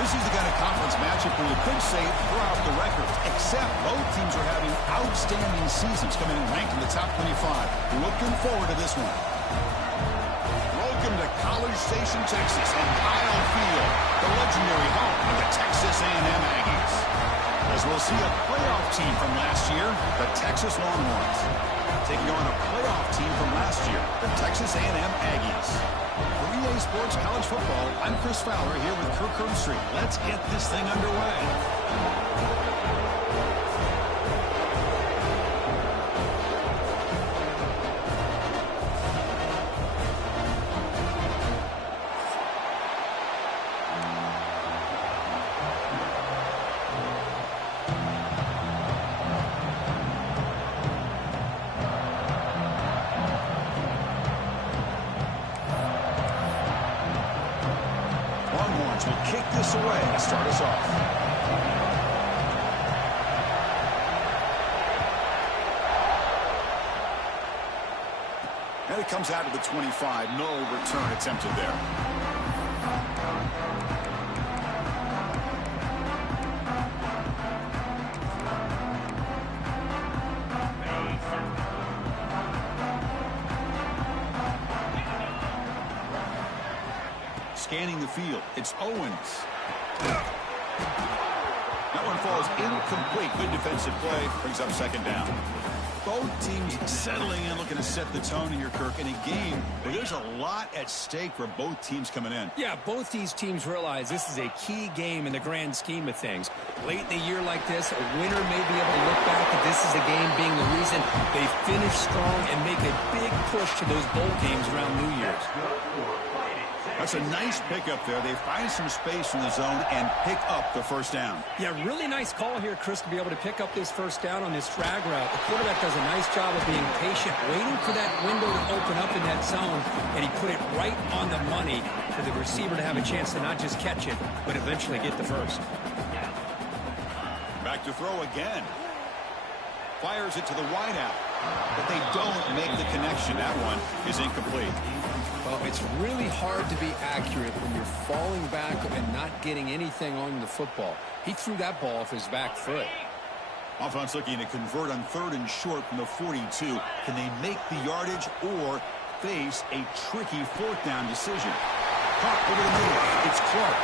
This is the kind of conference matchup where you could say throw out the records, except both teams are having outstanding seasons, coming in ranked in the top 25. Looking forward to this one. Welcome to College Station, Texas, and Kyle Field, the legendary home of the Texas A&M Aggies. As we'll see a playoff team from last year, the Texas Longhorns, taking on a playoff team from last year, the Texas A&M Aggies. For EA Sports College Football, I'm Chris Fowler here with Kirk Herbstreit. Let's get this thing underway. Will kick this away to start us off. And it comes out of the 25. No return attempted there. Scanning the field, it's Owens. That one falls incomplete. Good defensive play. Brings up second down. Both teams settling in, looking to set the tone here, Kirk, in a game where there's a lot at stake for both teams coming in. Yeah, both these teams realize this is a key game in the grand scheme of things. Late in a year like this, a winner may be able to look back at this as a game being the reason they finish strong and make a big push to those bowl games around New Year's. That's a nice pickup there. They find some space in the zone and pick up the first down. Yeah, really nice call here, Chris, to be able to pick up this first down on this drag route. The quarterback does a nice job of being patient, waiting for that window to open up in that zone, and he put it right on the money for the receiver to have a chance to not just catch it, but eventually get the first. Back to throw again. Fires it to the wideout, but they don't make the connection. That one is incomplete. Well, it's really hard to be accurate when you're falling back and not getting anything on the football. He threw that ball off his back foot. Offense looking to convert on 3rd and short from the 42. Can they make the yardage or face a tricky 4th down decision? Caught over the middle. It's Clark.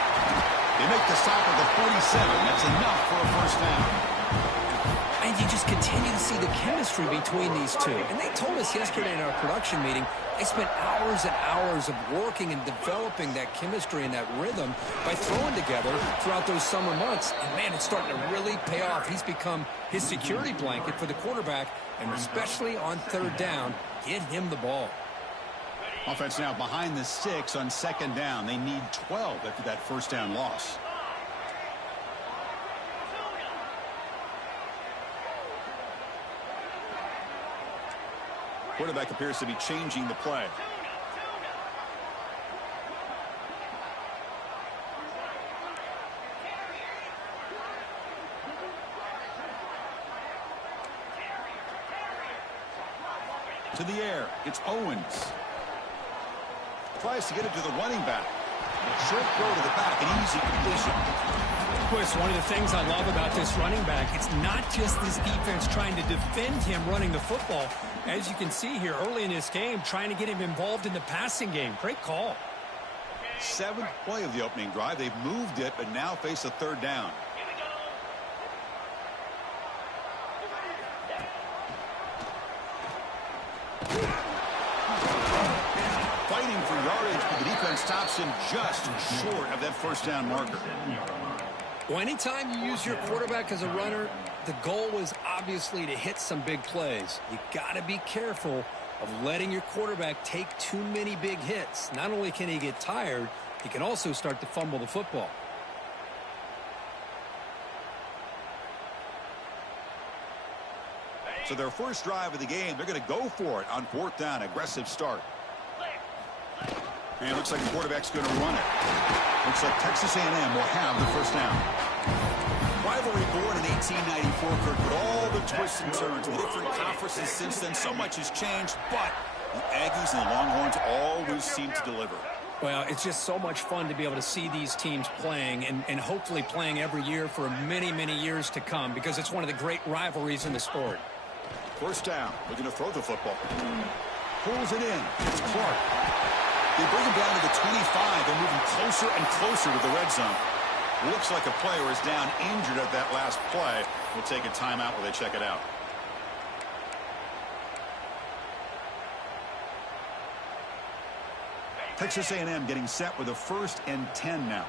They make the stop at the 47. That's enough for a first down. And you just continue to see the chemistry between these two. And they told us yesterday in our production meeting, they spent hours and hours of working and developing that chemistry and that rhythm by throwing together throughout those summer months. And, man, it's starting to really pay off. He's become his security blanket for the quarterback, and especially on 3rd down, get him the ball. Offense now behind the 6 on 2nd down. They need 12 after that first down loss. Quarterback appears to be changing the play. To the air, it's Owens. Tries to get it to the running back. A short throw to the back, an easy completion. Chris, one of the things I love about this running back, it's not just this defense trying to defend him running the football. As you can see here early in this game, trying to get him involved in the passing game. Great call. 7th play of the opening drive. They've moved it, but now face a 3rd down. Fighting for yardage, but the defense stops him just short of that first down marker. Well, anytime you use your quarterback as a runner, the goal is obviously to hit some big plays. You got to be careful of letting your quarterback take too many big hits. Not only can he get tired, he can also start to fumble the football. So their first drive of the game, they're going to go for it on 4th down. Aggressive start. And it looks like the quarterback's going to run it. Looks like Texas A&M will have the first down. Rivalry born in 1894, Kirk, with all the twists and turns, the different conferences since then. So much has changed, but the Aggies and the Longhorns always seem to deliver. Well, it's just so much fun to be able to see these teams playing and hopefully playing every year for many, many years to come because it's one of the great rivalries in the sport. First down. Looking to throw the football. Pulls it in. It's Clark. They bring him down to the 25. They're moving closer and closer to the red zone. Looks like a player is down injured at that last play. We'll take a timeout while they check it out. Texas A&M getting set with a 1st and 10 now.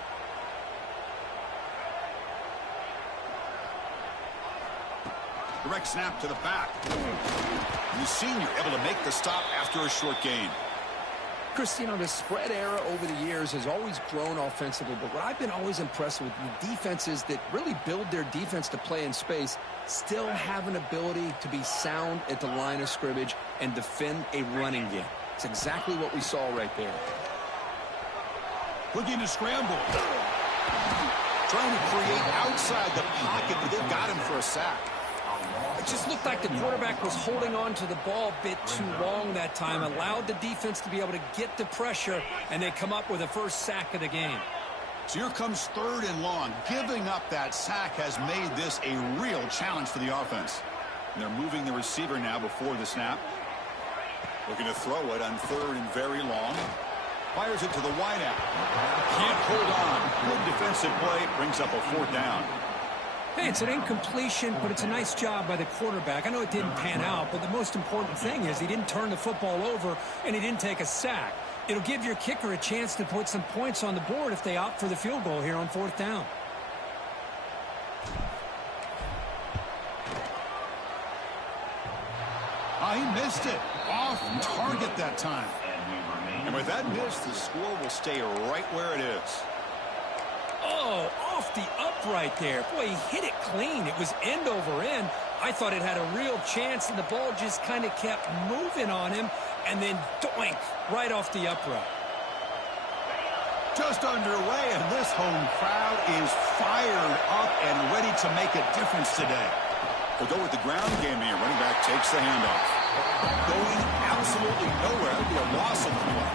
Direct snap to the back. The senior able to make the stop after a short gain. Chris, you know, the spread era over the years has always grown offensively, but what I've been always impressed with the defenses that really build their defense to play in space still have an ability to be sound at the line of scrimmage and defend a running game. It's exactly what we saw right there. Looking to scramble. Trying to create outside the pocket, but they've got him for a sack. It just looked like the quarterback was holding on to the ball a bit too long that time, allowed the defense to be able to get the pressure, and they come up with the first sack of the game. So here comes 3rd and long. Giving up that sack has made this a real challenge for the offense. And they're moving the receiver now before the snap. Looking to throw it on 3rd and very long. Fires it to the wideout. Can't hold on. Good defensive play. Brings up a 4th down. Hey, it's an incompletion, but it's a nice job by the quarterback. I know it didn't pan out, but the most important thing is he didn't turn the football over and he didn't take a sack. It'll give your kicker a chance to put some points on the board if they opt for the field goal here on 4th down. He missed it. Off target that time. And with that miss, the score will stay right where it is. Oh, off the upright there. Boy, he hit it clean. It was end over end. I thought it had a real chance, and the ball just kind of kept moving on him, and then doink, right off the upright. Just underway, and this home crowd is fired up and ready to make a difference today. They'll go with the ground game here. Running back takes the handoff. Going absolutely nowhere. That'd be a loss of the play.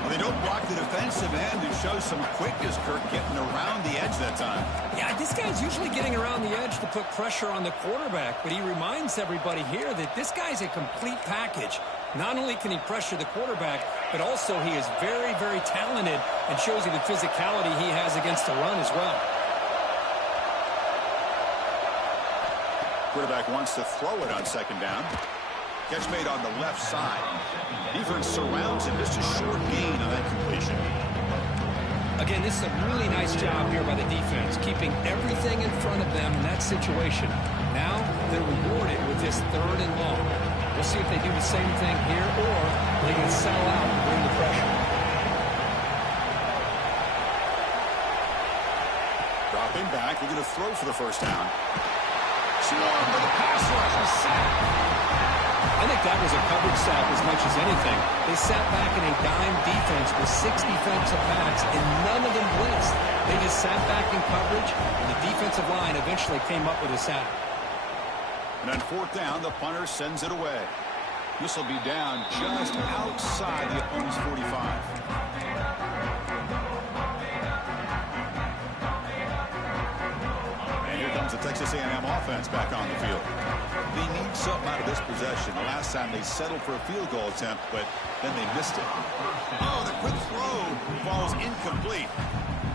Well, they don't block the defensive end and show some quickness, Kirk, getting around the edge that time. Yeah, this guy's usually getting around the edge to put pressure on the quarterback, but he reminds everybody here that this guy's a complete package. Not only can he pressure the quarterback, but also he is very, very talented and shows you the physicality he has against the run as well. Quarterback wants to throw it on 2nd down. Catch made on the left side. Defense surrounds him. Just a short gain on that completion. Again, this is a really nice job here by the defense, keeping everything in front of them in that situation. Now they're rewarded with this 3rd and long. We'll see if they do the same thing here or they can settle out and bring the pressure. Dropping back. They're going to throw for the 1st down. Swarm for the pass rush. A sack. I think that was a coverage sack as much as anything. They sat back in a dime defense with 6 defensive backs, and none of them blitzed. They just sat back in coverage, and the defensive line eventually came up with a sack. And on 4th down, the punter sends it away. This will be down just outside the opponent's 45. The Texas A&M offense back on the field. They need something out of this possession. The last time they settled for a field goal attempt, but then they missed it. Oh, the quick throw falls incomplete.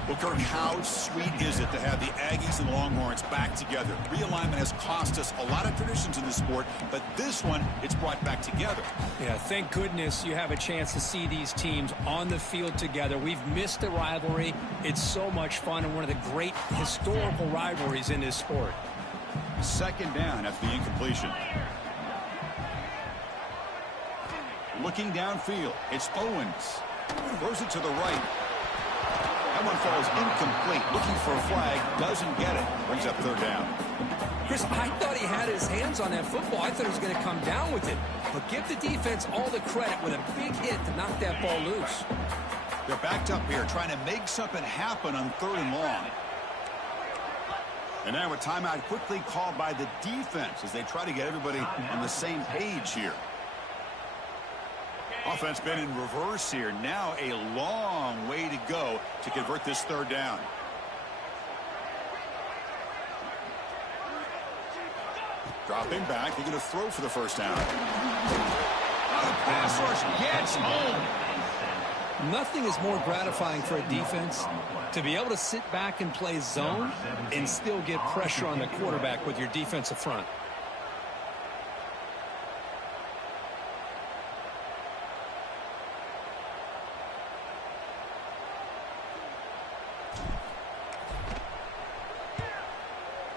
Well, Kirk, how sweet is it to have the Aggies and Longhorns back together? Realignment has cost us a lot of traditions in the sport, but this one, it's brought back together. Yeah, thank goodness you have a chance to see these teams on the field together. We've missed the rivalry. It's so much fun and one of the great historical rivalries in this sport. 2nd down after the incompletion. Looking downfield, it's Owens. Throws it to the right. That one falls incomplete. Looking for a flag. Doesn't get it. Brings up 3rd down. Chris, I thought he had his hands on that football. I thought he was going to come down with it. But give the defense all the credit with a big hit to knock that ball loose. They're backed up here trying to make something happen on 3rd and long. And now a timeout quickly called by the defense as they try to get everybody on the same page here. Offense been in reverse here. Now a long way to go to convert this third down. Dropping back, they're going to throw for the first down. The pass rush gets home. Nothing is more gratifying for a defense to be able to sit back and play zone and still get pressure on the quarterback with your defensive front.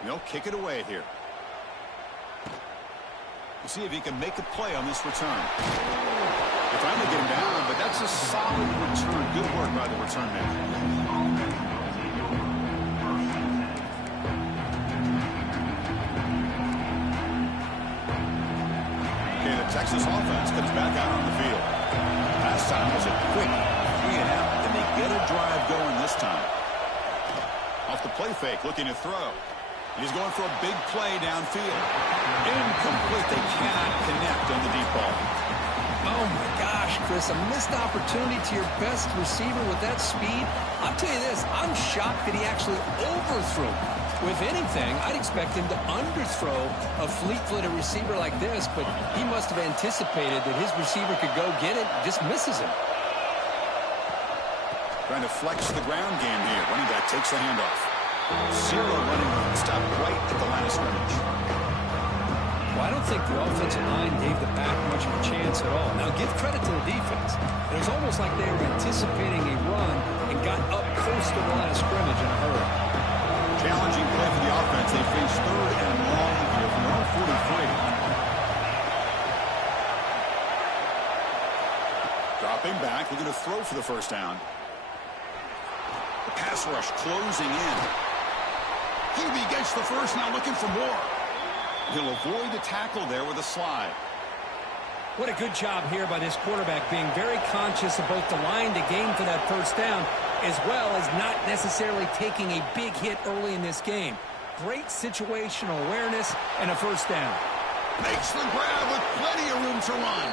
They'll kick it away here. We'll see if he can make a play on this return. They finally get him down, but that's a solid return. Good work by the return man. Okay, the Texas offense comes back out on the field. Last time was a quick 3-and-out, and they get a drive going this time. Off the play fake, looking to throw. He's going for a big play downfield. Incomplete. They cannot connect on the deep ball. Oh, my gosh, Chris, a missed opportunity to your best receiver with that speed. I'll tell you this, I'm shocked that he actually overthrew. With anything, I'd expect him to underthrow a fleet-footed receiver like this, but he must have anticipated that his receiver could go get it and just misses him. Trying to flex the ground game here. Running back takes the handoff. Zero running room. Stop right at the line of scrimmage. Well, I don't think the offensive line gave the back much of a chance at all. Now, give credit to the defense. It was almost like they were anticipating a run and got up close to the line of scrimmage in a hurry. Challenging play for the offense. They face third and long here from their own 43. Dropping back. They're going to throw for the first down. The pass rush closing in. Hubie gets the first, now looking for more. He'll avoid the tackle there with a slide. What a good job here by this quarterback, being very conscious of both the line to gain for that first down, as well as not necessarily taking a big hit early in this game. Great situational awareness and a first down. Makes the grab with plenty of room to run.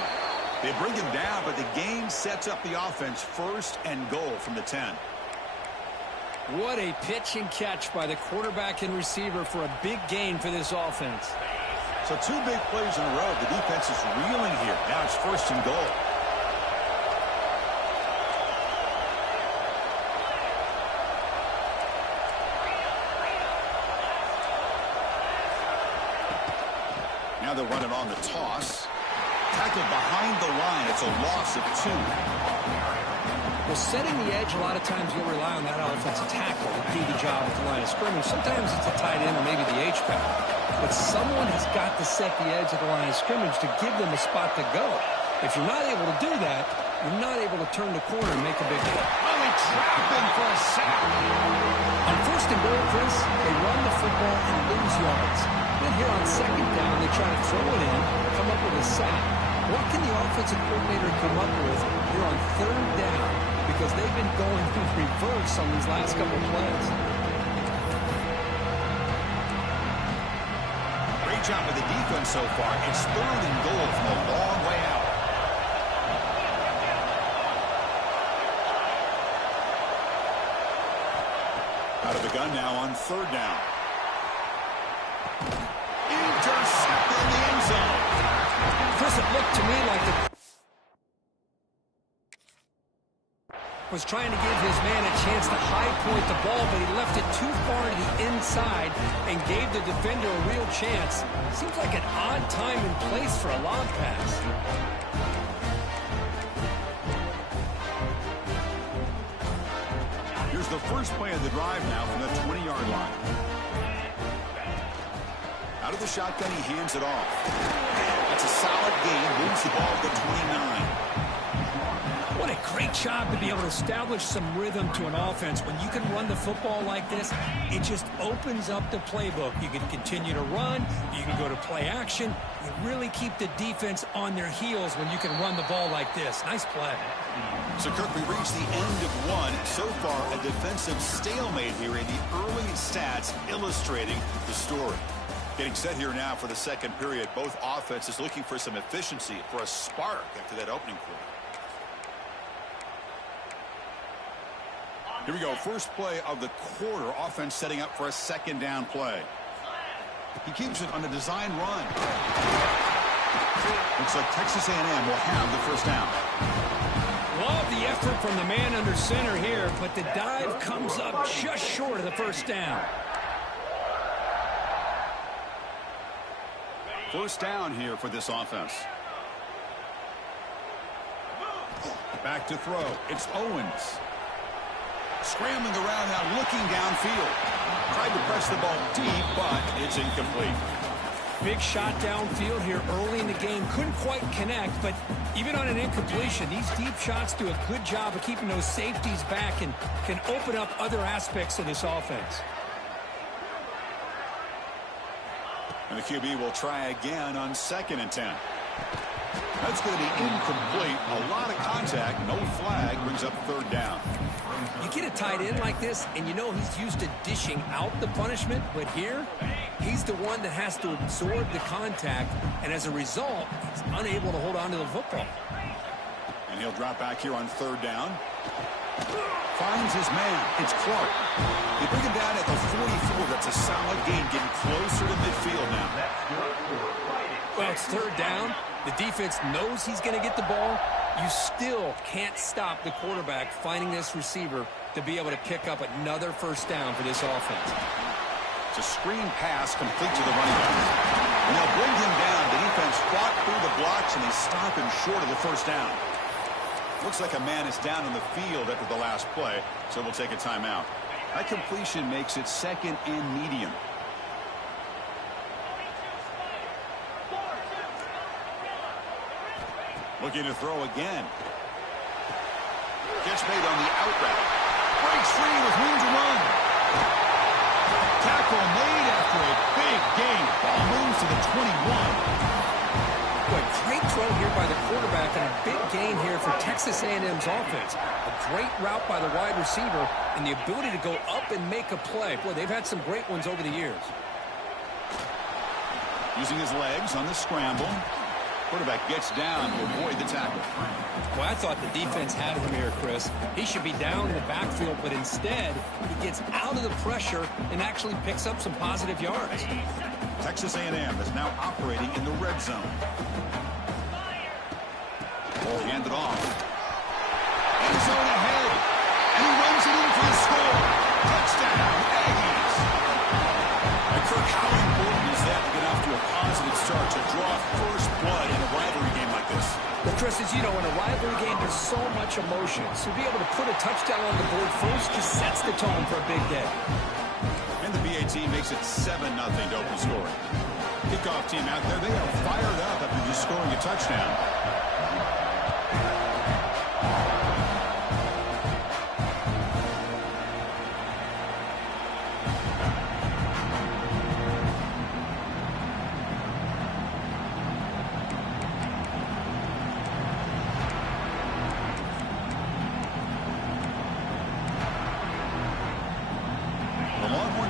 They bring him down, but the game sets up the offense first and goal from the 10. What a pitch and catch by the quarterback and receiver for a big gain for this offense. So two big plays in a row. The defense is reeling here. Now it's first and goal. Now they'll run it on the toss. Tackled behind the line. It's a loss of 2. Well, setting the edge, a lot of times you'll rely on that offensive tackle to do the job at the line of scrimmage. Sometimes it's a tight end or maybe the H-back. But someone has got to set the edge of the line of scrimmage to give them a spot to go. If you're not able to do that, you're not able to turn the corner and make a big hit. Oh, they trap him for a sack. On first and goal, Chris, they run the football and lose yards. Then here on second down, they try to throw it in, come up with a sack. What can the offensive coordinator come up with here on third down? Because they've been going in reverse on these last couple of plays. Great job with the defense so far. It's third and goal from a long way out. Out of the gun now on third down. Intercepted in the end zone. Chris, it looked to me like the was trying to give his man a chance to high point the ball, but he left it too far to the inside and gave the defender a real chance. Seems like an odd time and place for a lob pass. Here's the first play of the drive now from the 20-yard line. Out of the shotgun, he hands it off. That's a solid gain, moves the ball to the 29. What a great job to be able to establish some rhythm to an offense. When you can run the football like this, it just opens up the playbook. You can continue to run. You can go to play action. You really keep the defense on their heels when you can run the ball like this. Nice play. So, Kirk, we reached the end of one. So far, a defensive stalemate here in the early stats illustrating the story. Getting set here now for the second period. Both offenses looking for some efficiency, for a spark after that opening quarter. Here we go. First play of the quarter. Offense setting up for a second down play. He keeps it on a design run. Looks like Texas A&M will have the first down. Love the effort from the man under center here, but the dive comes up just short of the first down. First down here for this offense. Back to throw. It's Owens. Scrambling around now, looking downfield. Tried to press the ball deep, but it's incomplete. Big shot downfield here early in the game. Couldn't quite connect, but even on an incompletion, these deep shots do a good job of keeping those safeties back and can open up other aspects of this offense. And the QB will try again on 2nd and 10. That's going to be incomplete. A lot of contact. No flag. Brings up 3rd down. You get a tight end like this, and you know he's used to dishing out the punishment, but here, he's the one that has to absorb the contact, and as a result, he's unable to hold on to the football. And he'll drop back here on 3rd down. Finds his man. It's Clark. They bring him down at the 44. That's a solid gain, getting closer to midfield now. Well, it's 3rd down. The defense knows he's going to get the ball. You still can't stop the quarterback finding this receiver to be able to pick up another first down for this offense. It's a screen pass complete to the running back. And they'll bring him down. The defense fought through the blocks, and they stop him short of the first down. Looks like a man is down on the field after the last play, so we'll take a timeout. That completion makes it 2nd and medium. Looking to throw again. Gets made on the out route. Breaks free with room to run. Tackle made after a big gain. Ball moves to the 21. Boy, great throw here by the quarterback and a big gain here for Texas A&M's offense. A great route by the wide receiver and the ability to go up and make a play. Boy, they've had some great ones over the years. Using his legs on the scramble. Quarterback gets down to avoid the tackle. Well, I thought the defense had him here, Chris. He should be down in the backfield, but instead, he gets out of the pressure and actually picks up some positive yards. Texas A&M is now operating in the red zone. Ball handed off. End zone ahead. And he runs it in for the score. Touchdown, Aggies. And Kirk, how important is that to get off to a positive start to draw first blood in a rivalry game like this? Well, Chris, as you know, in a rivalry game, there's so much emotion. So to be able to put a touchdown on the board first just sets the tone for a big day. And the BA team makes it 7-0 to open scoring. Kickoff team out there, they are fired up after just scoring a touchdown.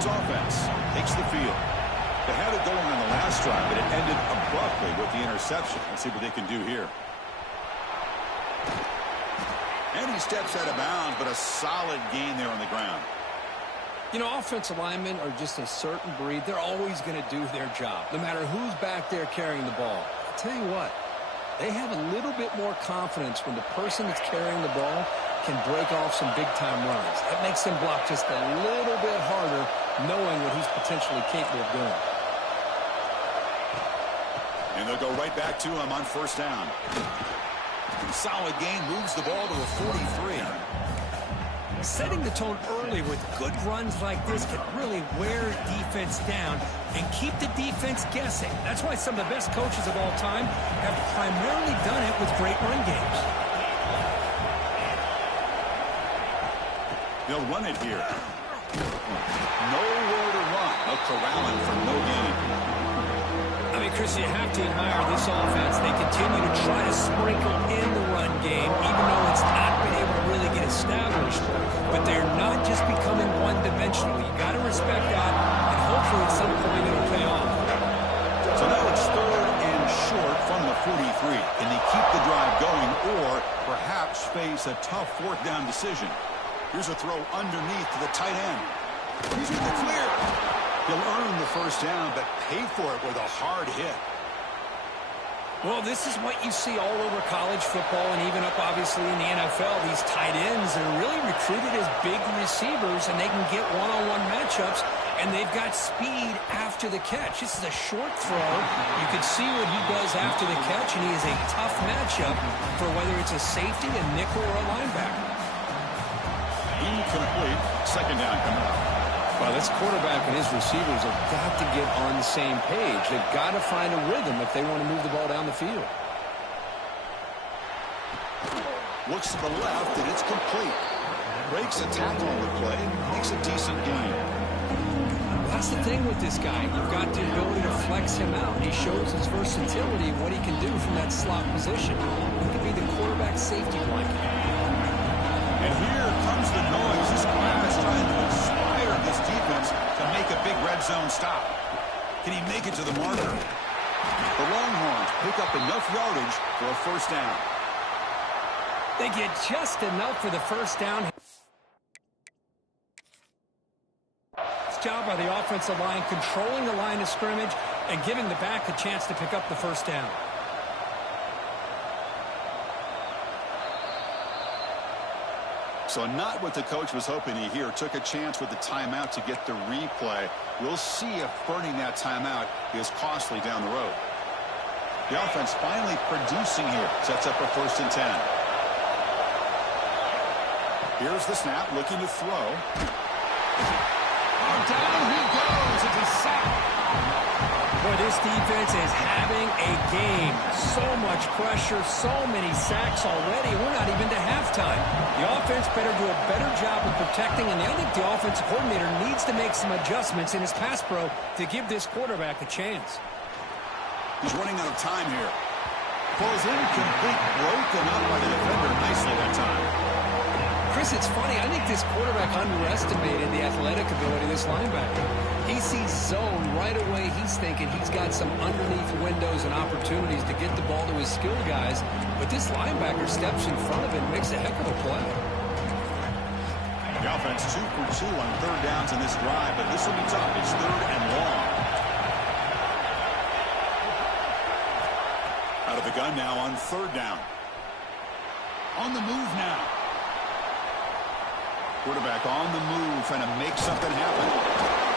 Offense takes the field. They had it going on the last drive, but it ended abruptly with the interception. Let's see what they can do here. And he steps out of bounds, but a solid gain there on the ground. You know, offensive linemen are just a certain breed. They're always going to do their job, no matter who's back there carrying the ball. I'll tell you what, they have a little bit more confidence when the person that's carrying the ball can break off some big-time runs. That makes them block just a little bit harder, knowing what he's potentially capable of doing. And they'll go right back to him on first down. Solid gain, moves the ball to a 43. Setting the tone early with good runs like this can really wear defense down and keep the defense guessing. That's why some of the best coaches of all time have primarily done it with great run games. They'll run it here. Nowhere to run. They'll corral him for no gain. I mean, Chris, you have to admire this offense. They continue to try to sprinkle in the run game, even though it's not been able to really get established. But they're not just becoming one-dimensional. You got to respect that, and hopefully at some point it'll pay off. So now it's 3rd and short from the 43. Can they keep the drive going or perhaps face a tough 4th down decision? Here's a throw underneath to the tight end. He's in the clear. He'll earn the first down, but pay for it with a hard hit. Well, this is what you see all over college football and even up, obviously, in the NFL. These tight ends are really recruited as big receivers, and they can get one-on-one matchups, and they've got speed after the catch. This is a short throw. You can see what he does after the catch, and he is a tough matchup for whether it's a safety, a nickel, or a linebacker. Incomplete. Second down coming up. Well, this quarterback and his receivers have got to get on the same page. They've got to find a rhythm if they want to move the ball down the field. Looks to the left, and it's complete. Breaks a tackle on the play, makes a decent gain. That's the thing with this guy. You've got the ability to flex him out. He shows his versatility and what he can do from that slot position. He could be the quarterback safety blanket. And here comes the noise. This crowd is trying to inspire this defense to make a big red zone stop. Can he make it to the marker? The Longhorns pick up enough yardage for a first down. They get just enough for the first down. It's job by the offensive line, controlling the line of scrimmage and giving the back a chance to pick up the first down. So not what the coach was hoping to hear. Took a chance with the timeout to get the replay. We'll see if burning that timeout is costly down the road. The offense finally producing here. Sets up a 1st and 10. Here's the snap, looking to throw. Oh, down he goes. It's a sack. Boy, this defense is having a game. So much pressure, so many sacks already. We're not even to halftime. The offense better do a better job of protecting, and I think the offensive coordinator needs to make some adjustments in his pass pro to give this quarterback a chance. He's running out of time here. Falls incomplete, broken up by the defender nicely that time. Chris, it's funny. I think this quarterback underestimated the athletic ability of this linebacker. He sees zone right away. He's thinking he's got some underneath windows and opportunities to get the ball to his skilled guys. But this linebacker steps in front of him, makes a heck of a play. The offense 2 for 2 on third downs in this drive, but this will be tough. It's 3rd and long. Out of the gun now on 3rd down. On the move now. Quarterback on the move, trying to make something happen.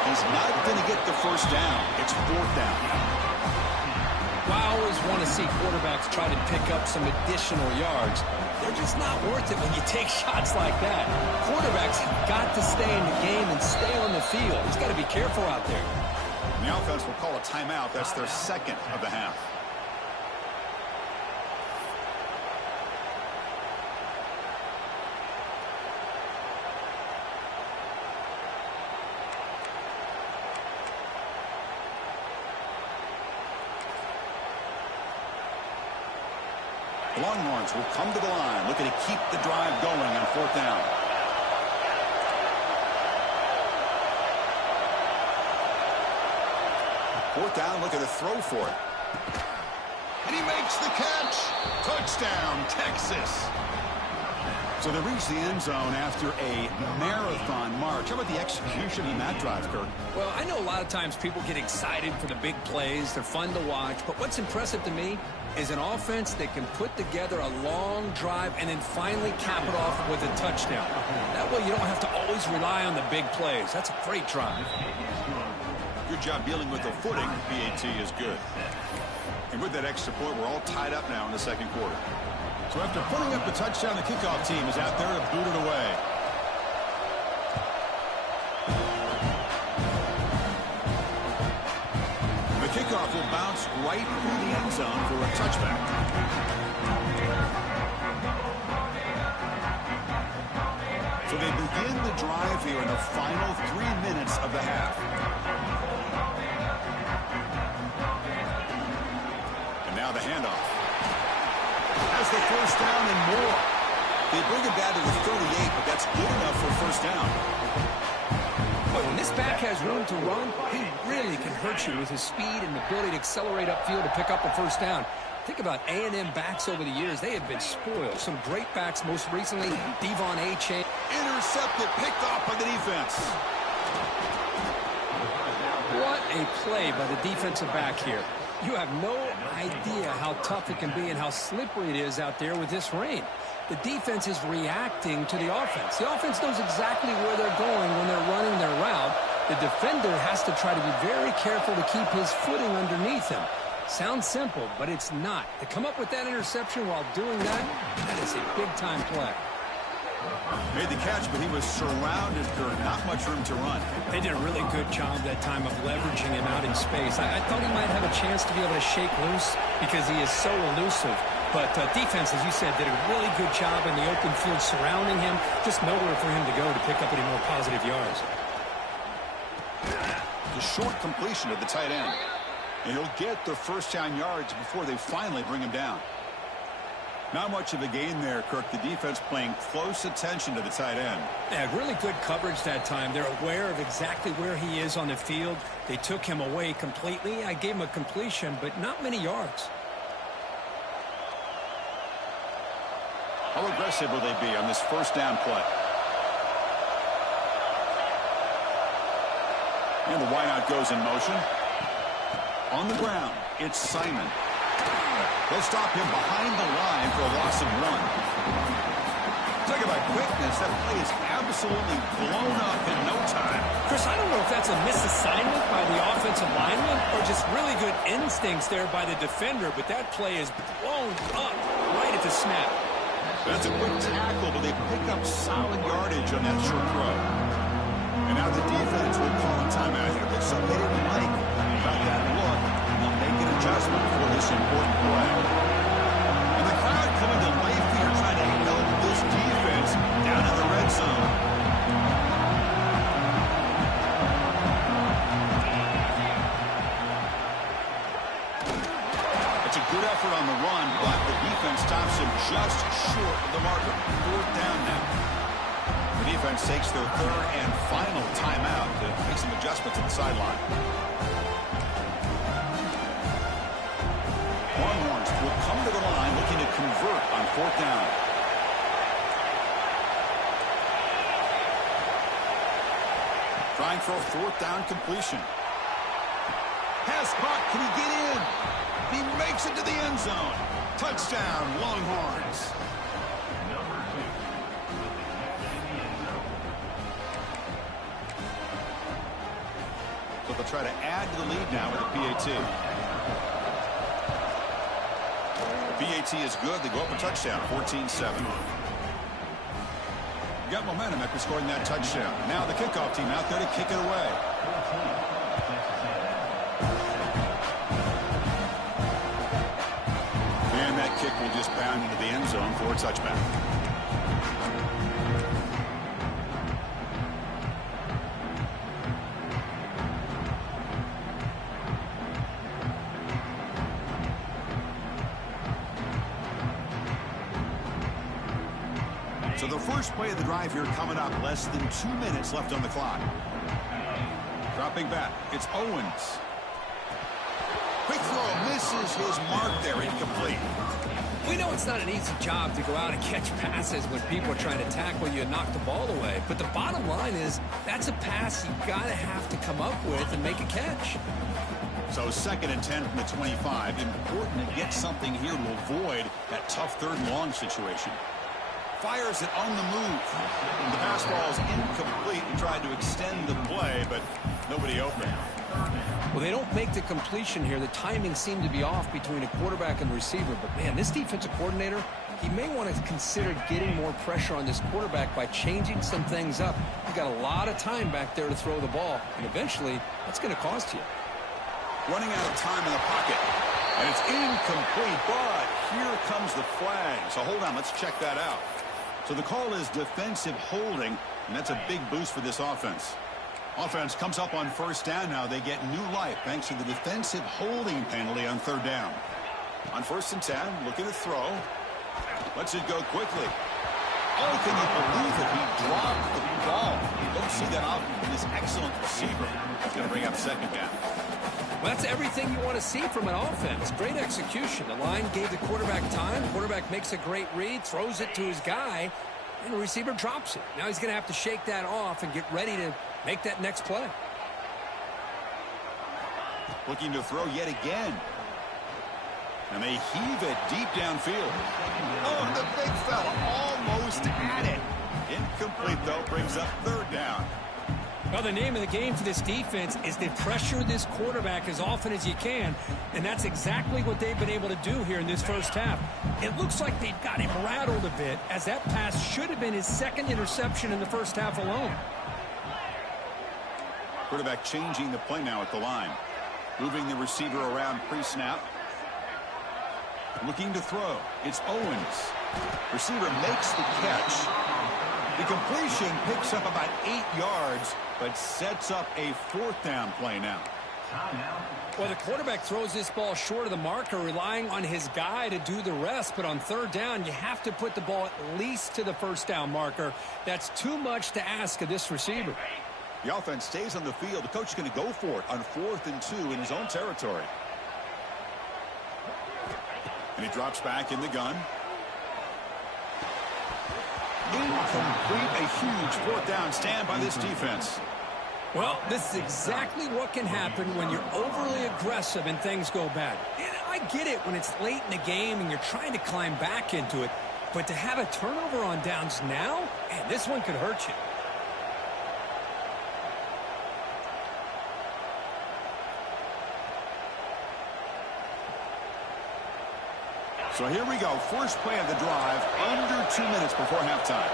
He's not going to get the first down. It's 4th down. Well, I always want to see quarterbacks try to pick up some additional yards. They're just not worth it when you take shots like that. Quarterbacks have got to stay in the game and stay on the field. He's got to be careful out there. And the offense will call a timeout. That's their 2nd of the half. The Longhorns will come to the line, looking to keep the drive going on 4th down. Fourth down, looking to throw for it. And he makes the catch. Touchdown, Texas. So they reach the end zone after a marathon march. How about the execution in that drive, Kirk? Well, I know a lot of times people get excited for the big plays. They're fun to watch. But what's impressive to me is an offense that can put together a long drive and then finally cap it off with a touchdown. That way you don't have to always rely on the big plays. That's a great drive. Good job dealing with the footing. PAT is good. And with that extra point, we're all tied up now in the 2nd quarter. So after putting up the touchdown, the kickoff team is out there to boot it away. The kickoff will bounce right through the end zone for a touchback. So they begin the drive here in the final 3 minutes of the half. And now the handoff. Has the first down and more. They bring it down to the 38, but that's good enough for first down. But when this back has room to run, he really can hurt you with his speed and ability to accelerate upfield to pick up a first down. Think about A&M backs over the years. They have been spoiled. Some great backs, most recently, Devon Achane. intercepted, picked off by the defense. What a play by the defensive back here. You have no idea how tough it can be and how slippery it is out there with this rain. The defense is reacting to the offense. The offense knows exactly where they're going when they're running their route. The defender has to try to be very careful to keep his footing underneath him. Sounds simple, but it's not. To come up with that interception while doing that, that is a big-time play. Made the catch, but he was surrounded, Kurt. Not much room to run. They did a really good job that time of leveraging him out in space. I thought he might have a chance to be able to shake loose because he is so elusive. But defense, as you said, did a really good job in the open field surrounding him. Just nowhere for him to go to pick up any more positive yards. The short completion of the tight end. And he'll get the first down yards before they finally bring him down. Not much of a gain there, Kirk. The defense paying close attention to the tight end. Yeah, really good coverage that time. They're aware of exactly where he is on the field. They took him away completely. I gave him a completion, but not many yards. How aggressive will they be on this first down play? And the wideout goes in motion. On the ground, it's Simon. They'll stop him behind the line for a loss of 1. Talk about quickness. That play is absolutely blown up in no time. Chris, I don't know if that's a misassignment by the offensive lineman or just really good instincts there by the defender, but that play is blown up right at the snap. That's a quick tackle, but they pick up solid yardage on that short throw. And now the defense will call a timeout here. There's something they didn't like about that look, and they'll make an adjustment for this important play. And the crowd coming to life here, trying to help this defense down in the red zone. It's a good effort on the run, but the defense stops him just short of the marker. 4th down now. The defense takes their 3rd and final timeout to make some adjustments at the sideline. Longhorns will come to the line looking to convert on 4th down. Trying for a 4th down completion. Pass caught. Can he get in? He makes it to the end zone. Touchdown, Longhorns. So they'll try to add to the lead now with a PAT. The PAT is good. They go up a touchdown, 14-7. Got momentum after scoring that touchdown. Now the kickoff team out there to kick it away. And that kick will just bound into the end zone for a touchback. So the first play of the drive here coming up. Less than 2 minutes left on the clock. Dropping back. It's Owens. Quick throw. Misses his mark there. Incomplete. We know it's not an easy job to go out and catch passes when people are trying to tackle you and knock the ball away. But the bottom line is that's a pass you got to have to come up with and make a catch. So 2nd and 10 from the 25. Important to get something here to avoid that tough 3rd and long situation. Fires it on the move. And the pass ball is incomplete. He tried to extend the play, but nobody open. Well, they don't make the completion here. The timing seemed to be off between a quarterback and receiver. But, man, this defensive coordinator, he may want to consider getting more pressure on this quarterback by changing some things up. You've got a lot of time back there to throw the ball, and eventually that's going to cost you. Running out of time in the pocket. And it's incomplete, but here comes the flag. So hold on, let's check that out. So the call is defensive holding, and that's a big boost for this offense. Offense comes up on 1st down now. They get new life thanks to the defensive holding penalty on 3rd down. On 1st and 10, looking to throw. Lets it go quickly. Oh, can you believe it? He dropped the ball. You don't see that often from this excellent receiver. He's going to bring up 2nd down. Well, that's everything you want to see from an offense. Great execution. The line gave the quarterback time. The quarterback makes a great read, throws it to his guy, And the receiver drops it. Now he's going to have to shake that off and get ready to make that next play. Looking to throw yet again. And they heave it deep downfield. Oh, and the big fella almost at it. Incomplete, though, brings up third down. Well, the name of the game for this defense is to pressure this quarterback as often as you can, and that's exactly what they've been able to do here in this first half. It looks like they've got him rattled a bit, as that pass should have been his second interception in the first half alone. Quarterback changing the play now at the line. Moving the receiver around pre-snap. Looking to throw. It's Owens. Receiver makes the catch. The completion picks up about 8 yards, but sets up a fourth down play now. Well, the quarterback throws this ball short of the marker, relying on his guy to do the rest. But on third down, you have to put the ball at least to the first down marker. That's too much to ask of this receiver. The offense stays on the field. The coach is going to go for it on 4th and 2 in his own territory. And he drops back in the gun. Incomplete, a huge fourth down stand by this defense. Well, this is exactly what can happen when you're overly aggressive and things go bad. And I get it when it's late in the game and you're trying to climb back into it. But to have a turnover on downs now, man, this one could hurt you. So here we go. First play of the drive, under 2 minutes before halftime.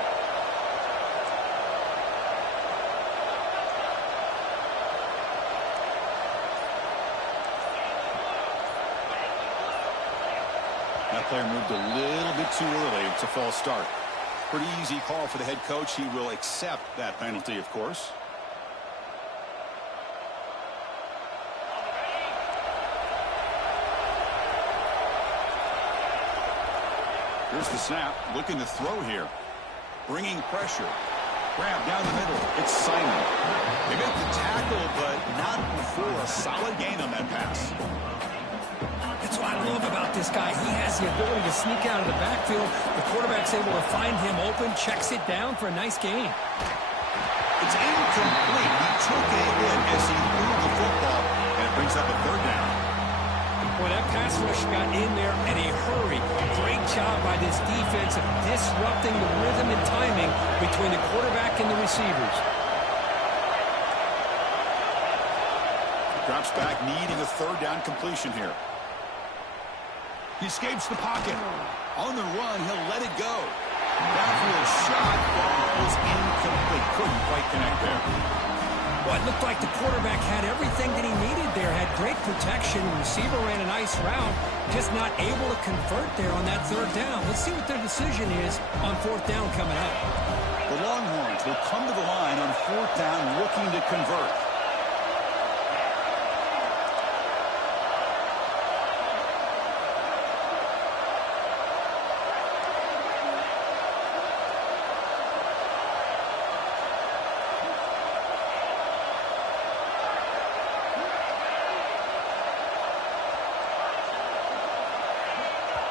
That player moved a little bit too early. It's a false start. Pretty easy call for the head coach. He will accept that penalty, of course. Here's the snap, looking to throw here. Bringing pressure. Grab down the middle. It's Simon. They make the tackle, but not before a solid gain on that pass. That's what I love about this guy. He has the ability to sneak out of the backfield. The quarterback's able to find him open, checks it down for a nice gain. It's incomplete. He took a hit as he threw the football, and it brings up a third down. Well, that pass rush got in there in a hurry. Great job by this defense of disrupting the rhythm and timing between the quarterback and the receivers. Drops back, needing a third down completion here. He escapes the pocket. On the run, he'll let it go. Downfield shot, ball was incomplete. Couldn't quite connect there. Well, it looked like the quarterback had everything that he needed there. Had great protection. The receiver ran a nice route. Just not able to convert there on that third down. Let's see what their decision is on fourth down coming up. The Longhorns will come to the line on fourth down looking to convert.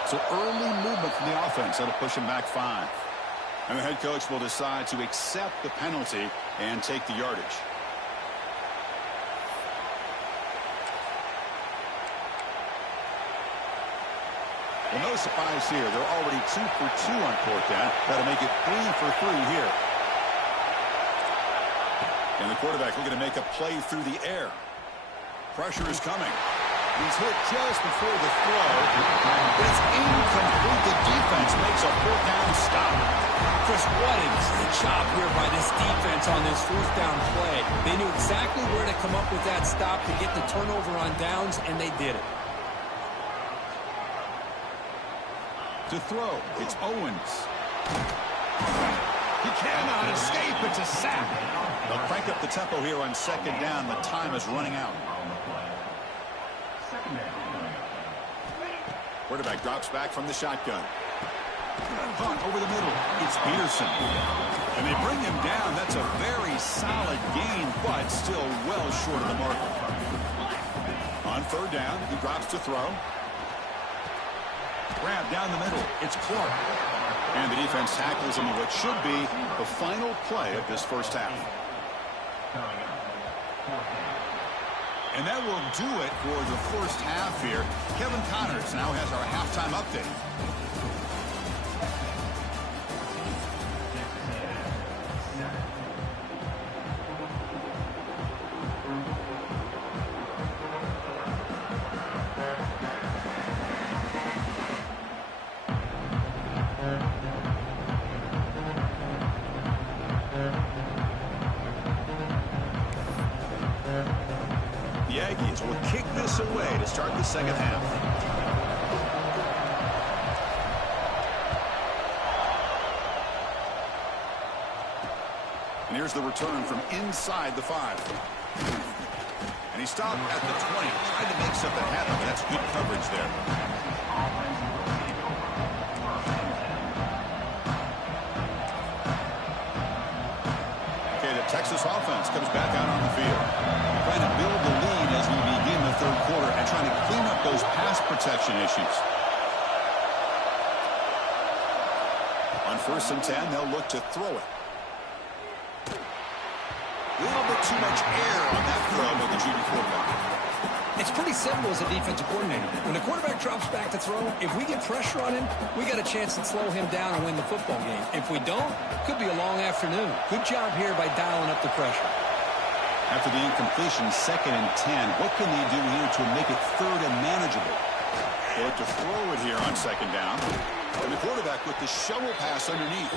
So early movement from the offense that'll push him back 5. And the head coach will decide to accept the penalty and take the yardage. Well, no surprise here. They're already 2 for 2 on fourth down. That'll make it 3 for 3 here. And the quarterback looking to make a play through the air. Pressure is coming. He's hit just before the throw. It's incomplete. The defense makes a fourth down stop. Chris, what a great job here by this defense on this fourth down play. They knew exactly where to come up with that stop to get the turnover on downs, and they did it. To throw, it's Owens. He cannot escape. It's a sack. They'll crank up the tempo here on second down. The time is running out. Quarterback drops back from the shotgun. Hunt over the middle. It's Peterson. And they bring him down. That's a very solid gain, but still well short of the marker. On third down, he drops to throw. Grab down the middle. It's Clark. And the defense tackles him in what should be the final play of this first half. And that will do it for the first half here. Kevin Connors now has our halftime update. The Aggies will kick this away to start the second half. And here's the return from inside the 5. And he stopped at the 20. Tried to make something happen, but that's good coverage there. Okay, the Texas offense comes back out on the field. Trying to build the lead as we begin the third quarter and trying to clean up those pass protection issues. On 1st and 10, they'll look to throw it. A little bit too much air on that throw by the junior quarterback. It's pretty simple as a defensive coordinator. When the quarterback drops back to throw, if we get pressure on him, we got a chance to slow him down and win the football game. If we don't, could be a long afternoon. Good job here by dialing up the pressure. After the incompletion, 2nd and 10, what can they do here to make it 3rd and manageable? They look to throw it here on 2nd down. And the quarterback with the shovel pass underneath.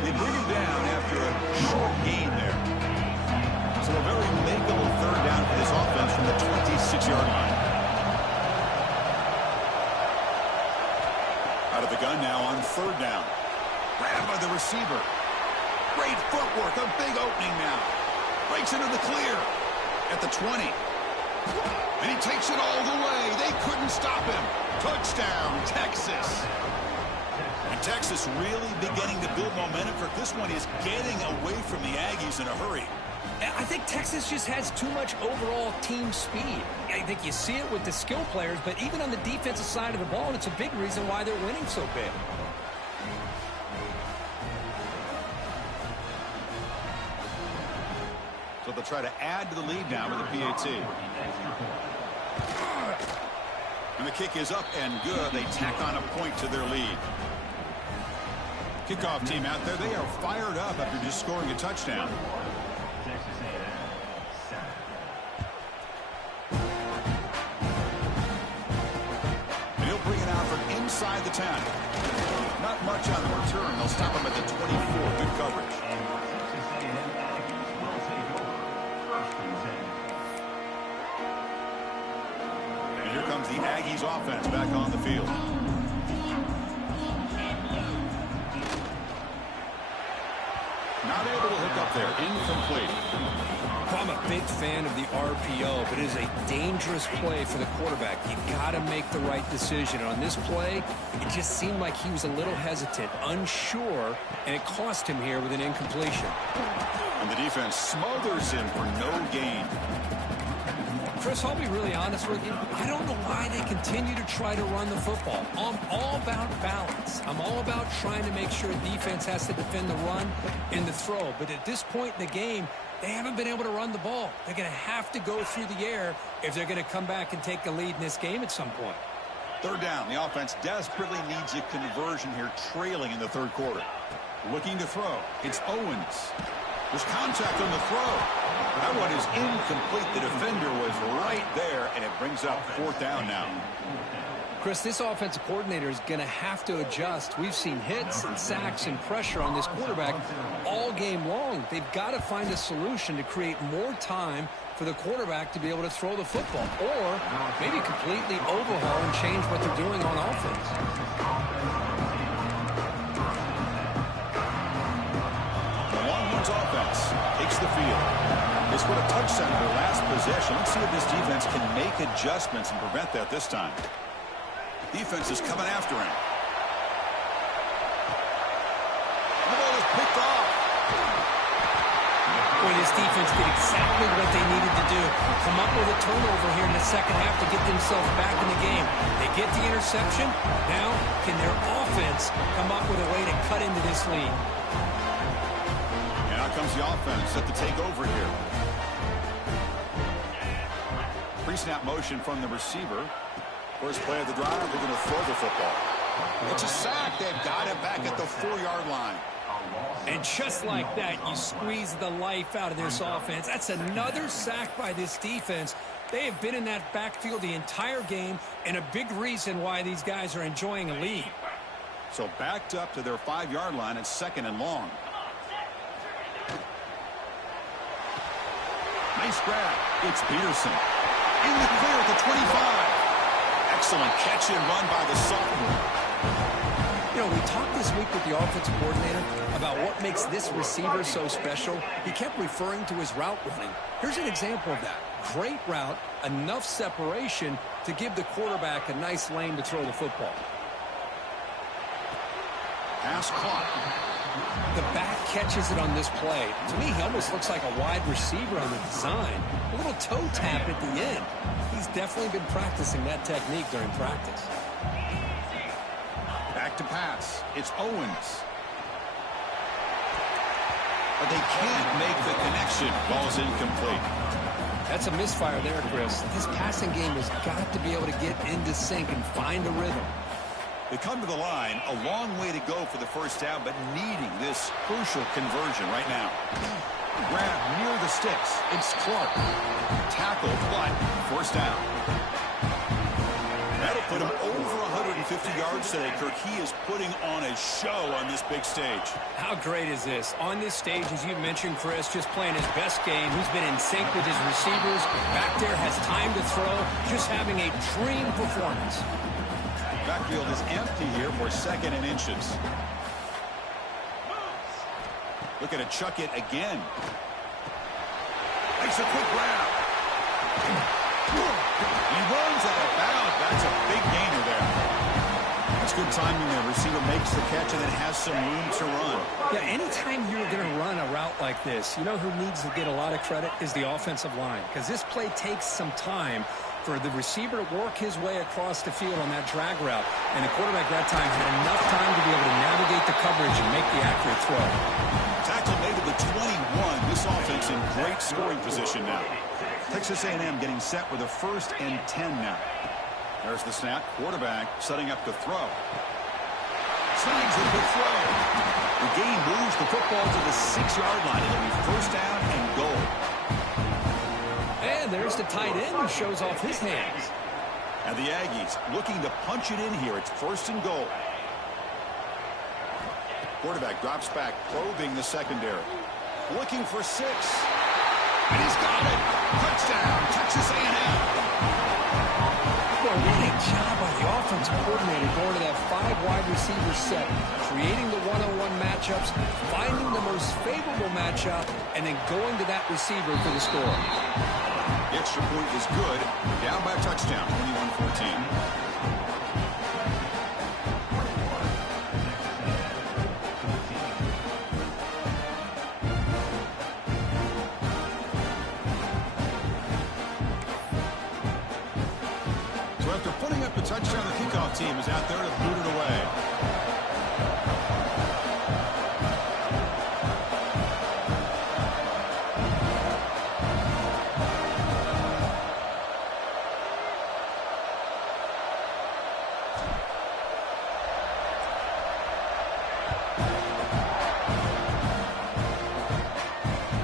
They bring him down after a short gain there. So a very makeable 3rd down for this offense from the 26-yard line. Out of the gun now on 3rd down. Grabbed by the receiver. Great footwork, a big opening now. Breaks into the clear at the 20. And he takes it all the way. They couldn't stop him. Touchdown, Texas. And Texas really beginning to build momentum. For this one is getting away from the Aggies in a hurry. I think Texas just has too much overall team speed. I think you see it with the skill players, but even on the defensive side of the ball, it's a big reason why they're winning so big. So they'll try to add to the lead now with the PAT. And the kick is up and good. They tack on a point to their lead. Kickoff team out there. They are fired up after just scoring a touchdown. And he'll bring it out from inside the 10. Not much on the return. They'll stop him at the 24. Good coverage. Here comes the Aggies offense back on the field. Not able to hook up there. Incomplete. I'm a big fan of the RPO, but it is a dangerous play for the quarterback. You got to make the right decision. And on this play, it just seemed like he was a little hesitant, unsure, and it cost him here with an incompletion. And the defense smothers him for no gain. Chris, I'll be really honest with you. I don't know why they continue to try to run the football. I'm all about balance. I'm all about trying to make sure defense has to defend the run and the throw. But at this point in the game, they haven't been able to run the ball. They're going to have to go through the air if they're going to come back and take the lead in this game at some point. 3rd down. The offense desperately needs a conversion here, trailing in the 3rd quarter. Looking to throw. It's Owens. There's contact on the throw. That one is incomplete. The defender was right there, and it brings up 4th down now. Chris, this offensive coordinator is going to have to adjust. We've seen hits and sacks and pressure on this quarterback all game long. They've got to find a solution to create more time for the quarterback to be able to throw the football, or maybe completely overhaul and change what they're doing on offense. The Longhorns offense takes the field. They scored a touchdown in their last possession. Let's see if this defense can make adjustments and prevent that this time. Defense is coming after him. The ball is picked off. Boy, this defense did exactly what they needed to do. Come up with a turnover here in the second half to get themselves back in the game. They get the interception. Now, can their offense come up with a way to cut into this lead? And out comes the offense set to take over here. Pre-snap motion from the receiver. First play of the drive, they're going to throw the football. It's a sack. They've got it back at the 4-yard line. And just like that, you squeeze the life out of this offense. That's another sack by this defense. They have been in that backfield the entire game, and a big reason why these guys are enjoying a lead. So backed up to their 5-yard line and 2nd and long. Nice grab. It's Peterson. In the clear at the 25. Excellent catch and run by the sophomore. You know, we talked this week with the offensive coordinator about what makes this receiver so special. He kept referring to his route running. Here's an example of that. Great route, enough separation to give the quarterback a nice lane to throw the football. Pass clock. The back catches it on this play. To me, he almost looks like a wide receiver on the design. A little toe tap at the end. He's definitely been practicing that technique during practice. Back to pass. It's Owens. But they can't make the connection. Ball's incomplete. That's a misfire there, Chris. This passing game has got to be able to get into sync and find a rhythm. They come to the line, a long way to go for the first down, but needing this crucial conversion right now. Grab near the sticks. It's Clark. Tackled, but first down. That'll put him over 150 yards today, Kirk. He is putting on a show on this big stage. How great is this? On this stage, as you mentioned, Chris, just playing his best game. He's been in sync with his receivers. Back there, has time to throw. Just having a dream performance. Backfield is empty here for 2nd and inches. Looking to chuck it again. Makes a quick grab. He runs out of bounds. That's a big gainer there. That's good timing there. Receiver makes the catch and then has some room to run. Yeah, anytime you're going to run a route like this, you know who needs to get a lot of credit is the offensive line. Because this play takes some time for the receiver to work his way across the field on that drag route. And the quarterback that time had enough time to be able to navigate the coverage and make the accurate throw. Tackle made at the 21. This offense in great scoring position now. Texas A&M getting set with a 1st and 10 now. There's the snap. Quarterback setting up the throw. Snags a good throw. The game moves the football to the 6-yard line. It'll be first down and goal. And there's the tight end who shows off his hands. And the Aggies looking to punch it in here. It's 1st and goal. Quarterback drops back, probing the secondary. Looking for 6. And he's got it. Touchdown, Texas A&M. Well, what a job by the offensive coordinator going to that 5 wide receiver set, creating the one-on-one matchups, finding the most favorable matchup, and then going to that receiver for the score. The extra point is good. Down by a touchdown, 21-14. Touchdown, the kickoff team is out there to boot it away.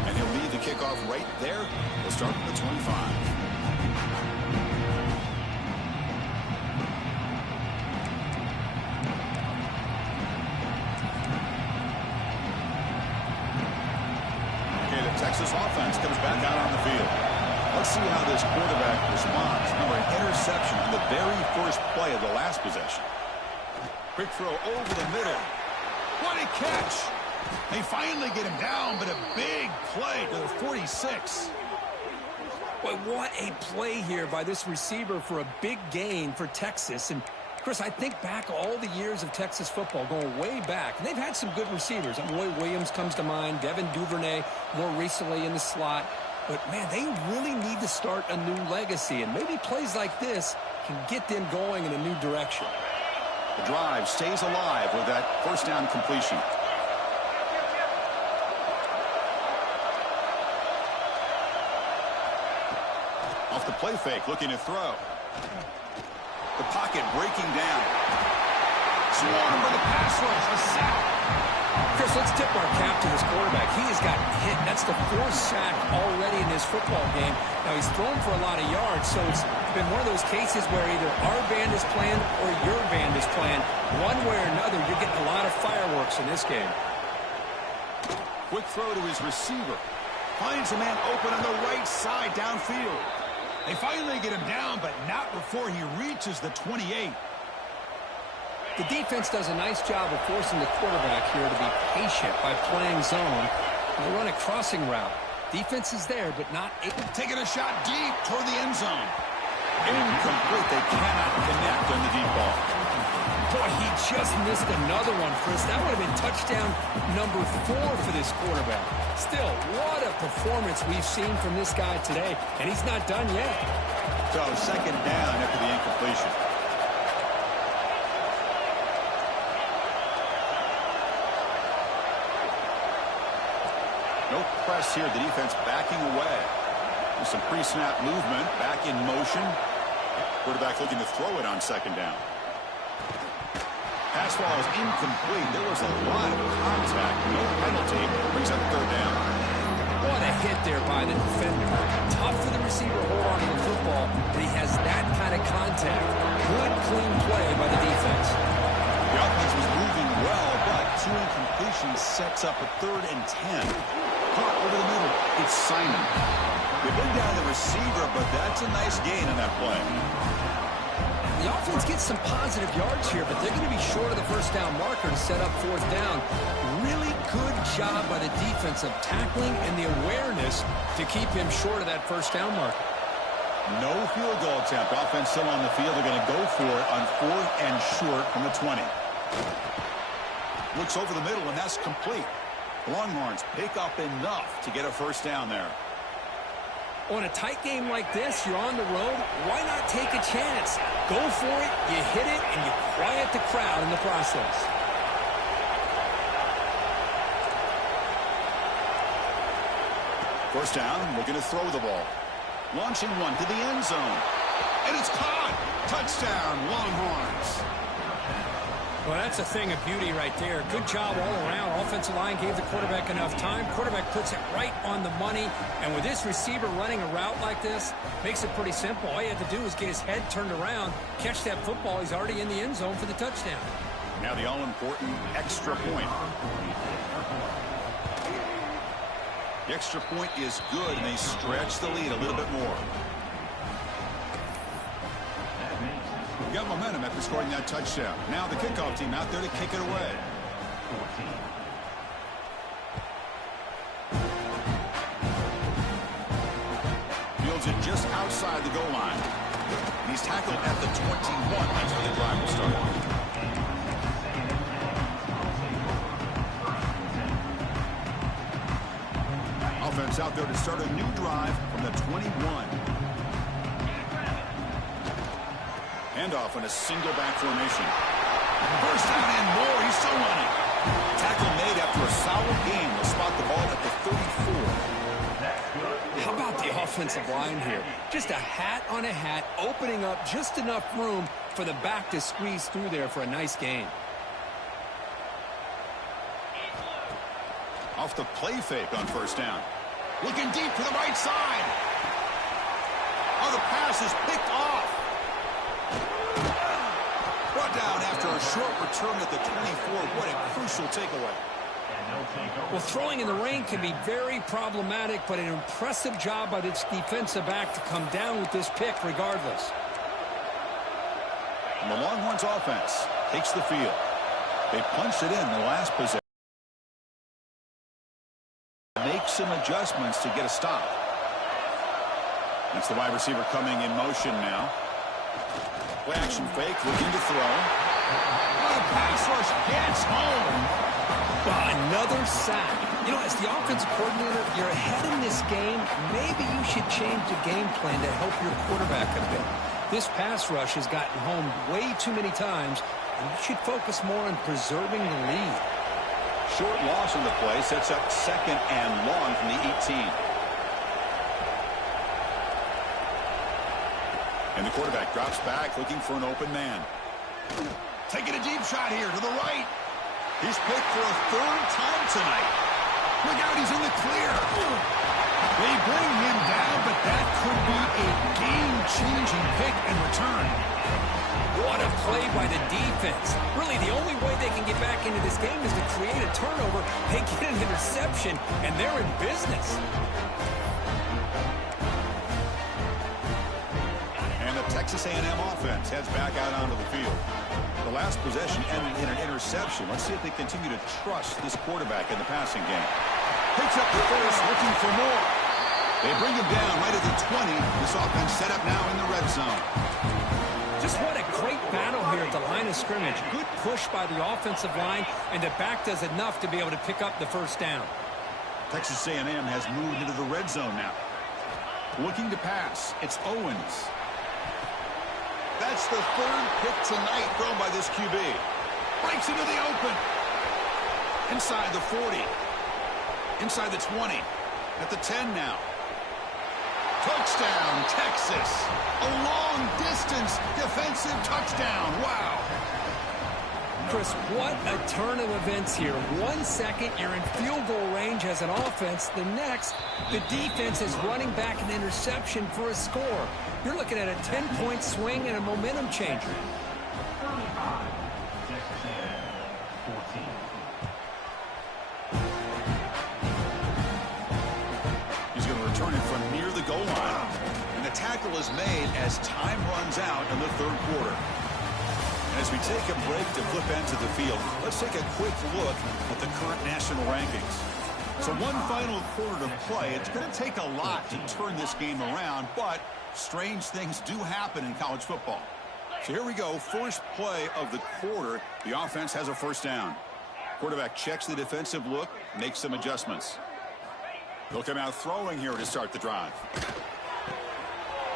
And he'll lead the kickoff right there. We'll start with the 25. Texas offense comes back out on the field. Let's see how this quarterback responds. Remember, an interception on the very first play of the last possession. Quick throw over the middle. What a catch! They finally get him down, but a big play to the 46. Boy, what a play here by this receiver for a big gain for Texas. And Chris, I think back all the years of Texas football, going way back, and they've had some good receivers. Roy Williams comes to mind, Devin Duvernay more recently in the slot. But, man, they really need to start a new legacy, and maybe plays like this can get them going in a new direction. The drive stays alive with that first down completion. Off the play fake, looking to throw. The pocket breaking down. Swarm for the pass rush, a sack. Chris, let's tip our cap to this quarterback. He has gotten hit. That's the fourth sack already in this football game. Now, he's thrown for a lot of yards, so it's been one of those cases where either our band is playing or your band is playing. One way or another, you're getting a lot of fireworks in this game. Quick throw to his receiver. Finds a man open on the right side downfield. They finally get him down, but not before he reaches the 28. The defense does a nice job of forcing the quarterback here to be patient by playing zone. They run a crossing route. Defense is there, but not able. Taking a shot deep toward the end zone. Incomplete. They cannot connect on the deep ball. Boy, he just missed another one, Chris. That would have been touchdown number 4 for this quarterback. Still, what a performance we've seen from this guy today, and he's not done yet. So, second down after the incompletion. No press here. The defense backing away. With some pre-snap movement. Back in motion. Quarterback looking to throw it on second down. Pass ball is incomplete. There was a lot of contact. No penalty. Brings up third down. What a hit there by the defender. Tough for the receiver to hold on to the football, but he has that kind of contact. Good, clean play by the defense. The offense was moving well, but 2 incompletions sets up a 3rd and 10. Caught over the middle. It's Simon. They've been down the receiver, but that's a nice gain on that play. The offense gets some positive yards here, but they're going to be short of the first down marker to set up 4th down. Really good job by the defense of tackling and the awareness to keep him short of that first down marker. No field goal attempt. Offense still on the field. They're going to go for it on 4th and short from the 20. Looks over the middle, and that's complete. The Longhorns pick up enough to get a first down there. On a tight game like this, you're on the road, why not take a chance? Go for it, you hit it, and you quiet the crowd in the process. First down, looking to throw the ball. Launching one to the end zone. And it's caught. Touchdown, Longhorns. Well, that's a thing of beauty right there. Good job all around. Offensive line gave the quarterback enough time. Quarterback puts it right on the money. And with this receiver running a route like this, makes it pretty simple. All you have to do is get his head turned around, catch that football. He's already in the end zone for the touchdown. Now the all-important extra point. The extra point is good, and they stretch the lead a little bit more. Got momentum after scoring that touchdown. Now the kickoff team out there to kick it away. Fields it just outside the goal line. He's tackled at the 21. That's where the drive will start. Offense out there to start a new drive from the 21. Handoff in a single back formation. First down and more. He's still running. Tackle made after a solid game. Will spot the ball at the 34. How about the offensive line here? Just a hat on a hat, opening up just enough room for the back to squeeze through there for a nice gain. Off the play fake on first down. Looking deep to the right side. Oh, the pass is picked off. Brought down after a short return at the 24. What a crucial takeaway. Well, throwing in the rain can be very problematic, but an impressive job by this defensive back to come down with this pick regardless. And the Longhorns offense takes the field. They punched it in the last possession. Make some adjustments to get a stop. That's the wide receiver coming in motion now. Play action fake, looking to throw. The pass rush gets home. Another sack. You know, as the offensive coordinator, you're ahead in this game. Maybe you should change the game plan to help your quarterback a bit. This pass rush has gotten home way too many times, and you should focus more on preserving the lead. Short loss on the play sets up 2nd and long from the 18. And the quarterback drops back, looking for an open man. Taking a deep shot here to the right. He's picked for a 3rd time tonight. Look out, he's in the clear. They bring him down, but that could be a game-changing pick and return. What a play by the defense. Really, the only way they can get back into this game is to create a turnover. They get an interception, and they're in business. And the Texas A&M offense heads back out onto the field. The last possession ended in an interception. Let's see if they continue to trust this quarterback in the passing game. Picks up the first, looking for more. They bring him down right at the 20. This offense set up now in the red zone. Just what a great battle here at the line of scrimmage. Good push by the offensive line, and the back does enough to be able to pick up the first down. Texas A&M has moved into the red zone now. Looking to pass. It's Owens. That's the 3rd pick tonight thrown by this QB. Breaks into the open. Inside the 40. Inside the 20. At the 10 now. Touchdown, Texas. A long-distance defensive touchdown. Wow. Chris, what a turn of events here. 1 second, you're in field goal range as an offense. The next, the defense is running back an interception for a score. You're looking at a 10-point swing and a momentum changer. He's going to return it from near the goal line. And the tackle is made as time runs out in the 3rd quarter. And as we take a break to flip into the field, let's take a quick look at the current national rankings. So one final quarter to play. It's going to take a lot to turn this game around, but strange things do happen in college football. So here we go. First play of the quarter. The offense has a first down. Quarterback checks the defensive look, makes some adjustments. He'll come out throwing here to start the drive.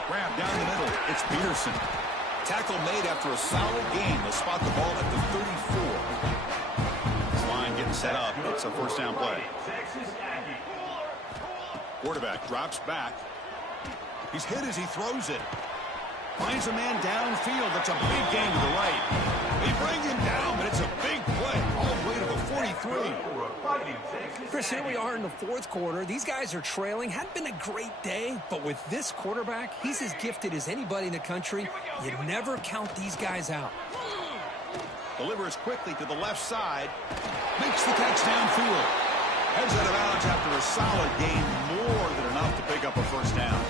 Grab down the middle. It's Peterson. Tackle made after a solid game. They'll spot the ball at the 34. This line getting set up. It's a first down play. Quarterback drops back. He's hit as he throws it. Finds a man downfield. That's a big gain to the right. They bring him down, but it's a big play. All the way to the 43. Chris, here we are in the 4th quarter. These guys are trailing. Hadn't been a great day, but with this quarterback, he's as gifted as anybody in the country. You never count these guys out. Delivers quickly to the left side. Makes the catch downfield. Heads out of bounds after a solid gain, more than enough to pick up a first down.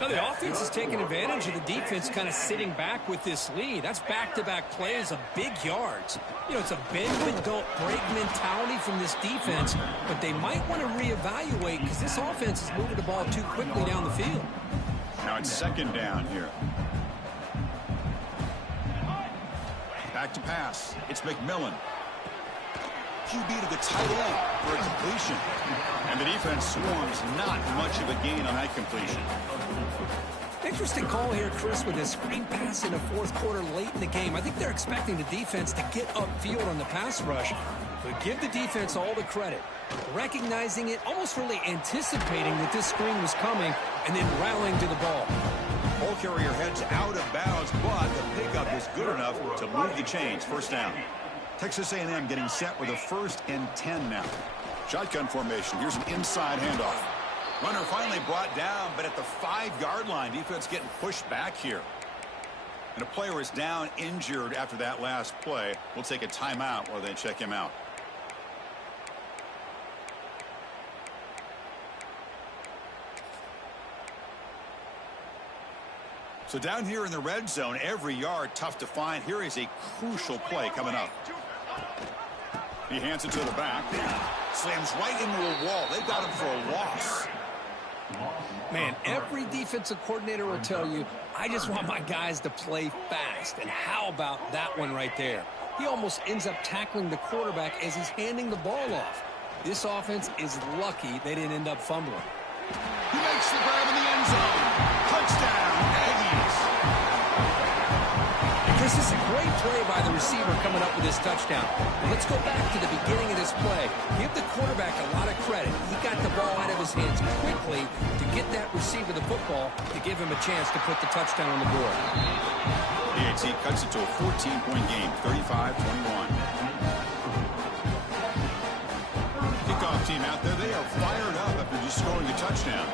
Now, the offense is taking advantage of the defense kind of sitting back with this lead. That's back-to-back plays of big yards. You know, it's a bend-but-don't-break mentality from this defense, but they might want to reevaluate because this offense is moving the ball too quickly down the field. Now it's 2nd down here. Back to pass. It's McMillan. QB to the tight end for a completion. And the defense swarms not much of a gain on that completion. Interesting call here, Chris, with a screen pass in the 4th quarter late in the game. I think they're expecting the defense to get upfield on the pass rush. But give the defense all the credit. Recognizing it, almost really anticipating that this screen was coming, and then rallying to the ball. Ball carrier heads out of bounds, but the pickup is good enough to move the chains. First down. Texas A&M getting set with a 1st and 10 now. Shotgun formation. Here's an inside handoff. Runner finally brought down, but at the 5-yard line, defense getting pushed back here. And a player is down injured after that last play. We'll take a timeout while they check him out. So down here in the red zone, every yard tough to find. Here is a crucial play coming up. He hands it to the back. Slams right into a wall. They got him for a loss. Man, every defensive coordinator will tell you, I just want my guys to play fast. And how about that one right there? He almost ends up tackling the quarterback as he's handing the ball off. This offense is lucky they didn't end up fumbling. He makes the grab in the end zone. Touchdown, Aggies. Chris, this is a great play by the receiver coming up with this touchdown. But let's go back to the beginning of this play. Give the quarterback a lot of credit. He got the ball out of his hands quickly to get that receiver the football to give him a chance to put the touchdown on the board. The AT cuts it to a 14-point game, 35-21. Kickoff team out there, they are fired up after just scoring a touchdown.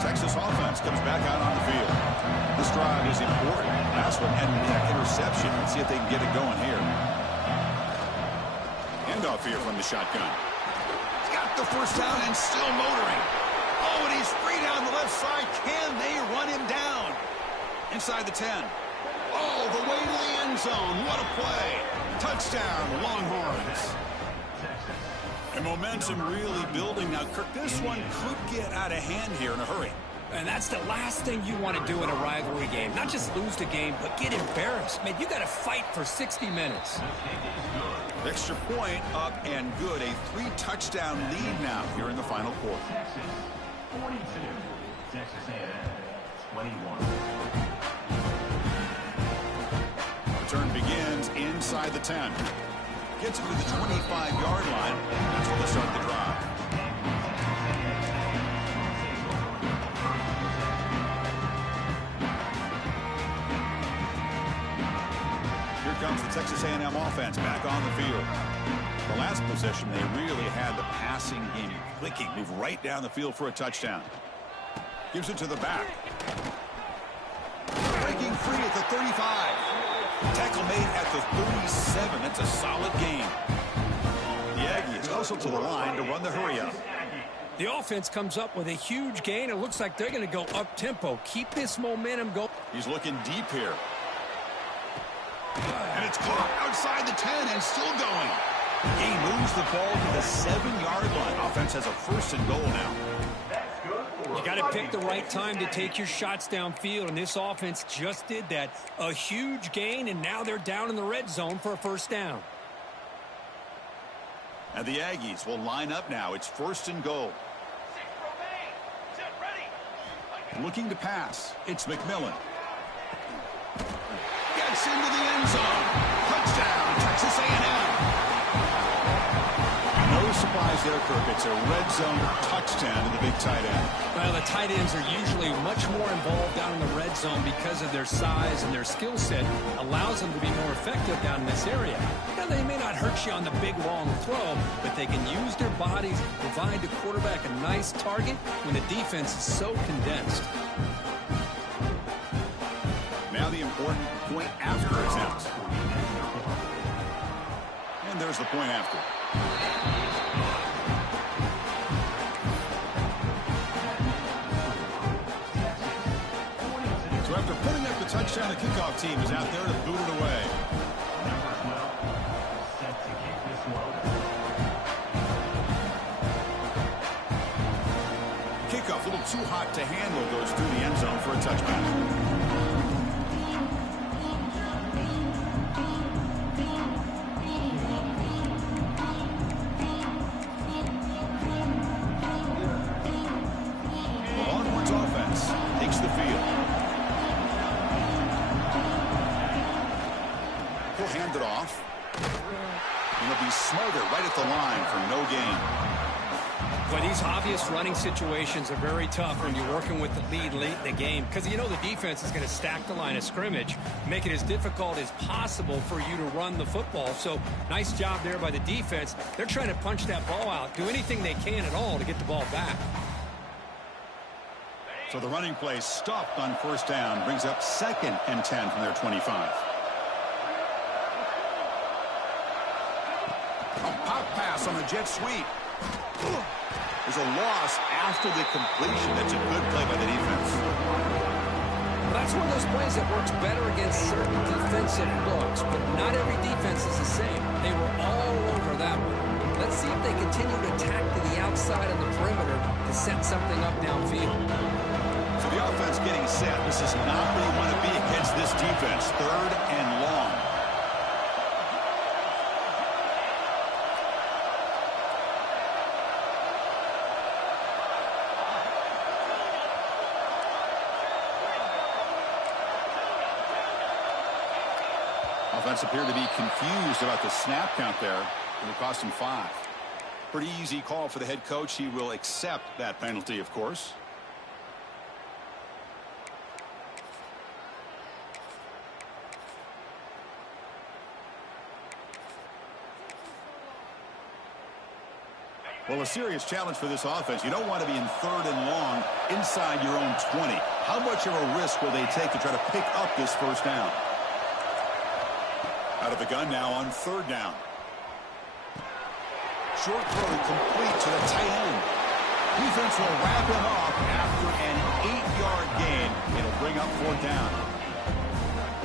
Texas offense comes back out on the field. This drive is important. Last one ended with that interception. Let's see if they can get it going here. Handoff here from the shotgun. He's got the first down and still motoring. Oh, and he's free down the left side. Can they run him down? Inside the 10. Oh, the way to the end zone. What a play. Touchdown, Longhorns. And momentum really building now. Kirk, this one could get out of hand here in a hurry. And that's the last thing you want to do in a rivalry game. Not just lose the game, but get embarrassed. Man, you got to fight for 60 minutes. Extra point up and good. A 3-touchdown lead now here in the final quarter. Texas 42, Texas A&M 21. Return begins inside the 10. Gets him to the 25-yard line. That's where they'll start the drive. Here comes the Texas A&M offense back on the field. The last possession, they really had the passing game clicking. Move right down the field for a touchdown. Gives it to the back. Breaking free at the 35. Tackle made at the 37. That's a solid game. The Aggies also to the line to run the hurry up. The offense comes up with a huge gain. It looks like they're going to go up-tempo. Keep this momentum going. He's looking deep here. And it's caught outside the 10 and still going. He moves the ball to the 7-yard line. Offense has a first and goal now. You got to pick the right time to take your shots downfield, and this offense just did that. A huge gain, and now they're down in the red zone for a first down. And the Aggies will line up now. It's first and goal. Looking to pass. It's McMillan. Gets into the end zone. Touchdown, Texas A&M. No surprise there, Kirk. It's a red zone touchdown to the big tight end. Well, the tight ends are usually much more involved down in the red zone because of their size and their skill set allows them to be more effective down in this area. Now, they may not hurt you on the big, long throw, but they can use their bodies to provide the quarterback a nice target when the defense is so condensed. Now the important point after attempt. And there's the point after. So after putting up the touchdown, the kickoff team is out there to boot it away. Kickoff, a little too hot to handle, goes through the end zone for a touchback. Hand it off. And he'll be smarter right at the line for no gain. But these obvious running situations are very tough when you're working with the lead late in the game because you know the defense is going to stack the line of scrimmage, make it as difficult as possible for you to run the football. So nice job there by the defense. They're trying to punch that ball out, do anything they can at all to get the ball back. So the running play stopped on first down. Brings up 2nd and 10 from their 25. A pop pass on the jet sweep. There's a loss after the completion. That's a good play by the defense. That's one of those plays that works better against certain defensive looks, but not every defense is the same. They were all over that one. Let's see if they continue to attack to the outside of the perimeter to set something up downfield. So the offense getting set. This is not where you want to be against this defense. 3rd and long. Offense appeared to be confused about the snap count there. It will cost him 5. Pretty easy call for the head coach. He will accept that penalty, of course. Well, a serious challenge for this offense. You don't want to be in 3rd and long inside your own 20. How much of a risk will they take to try to pick up this first down? Out of the gun now on 3rd down. Short throw complete to the tight end. Defense will wrap him up after an 8-yard gain. It'll bring up 4th down.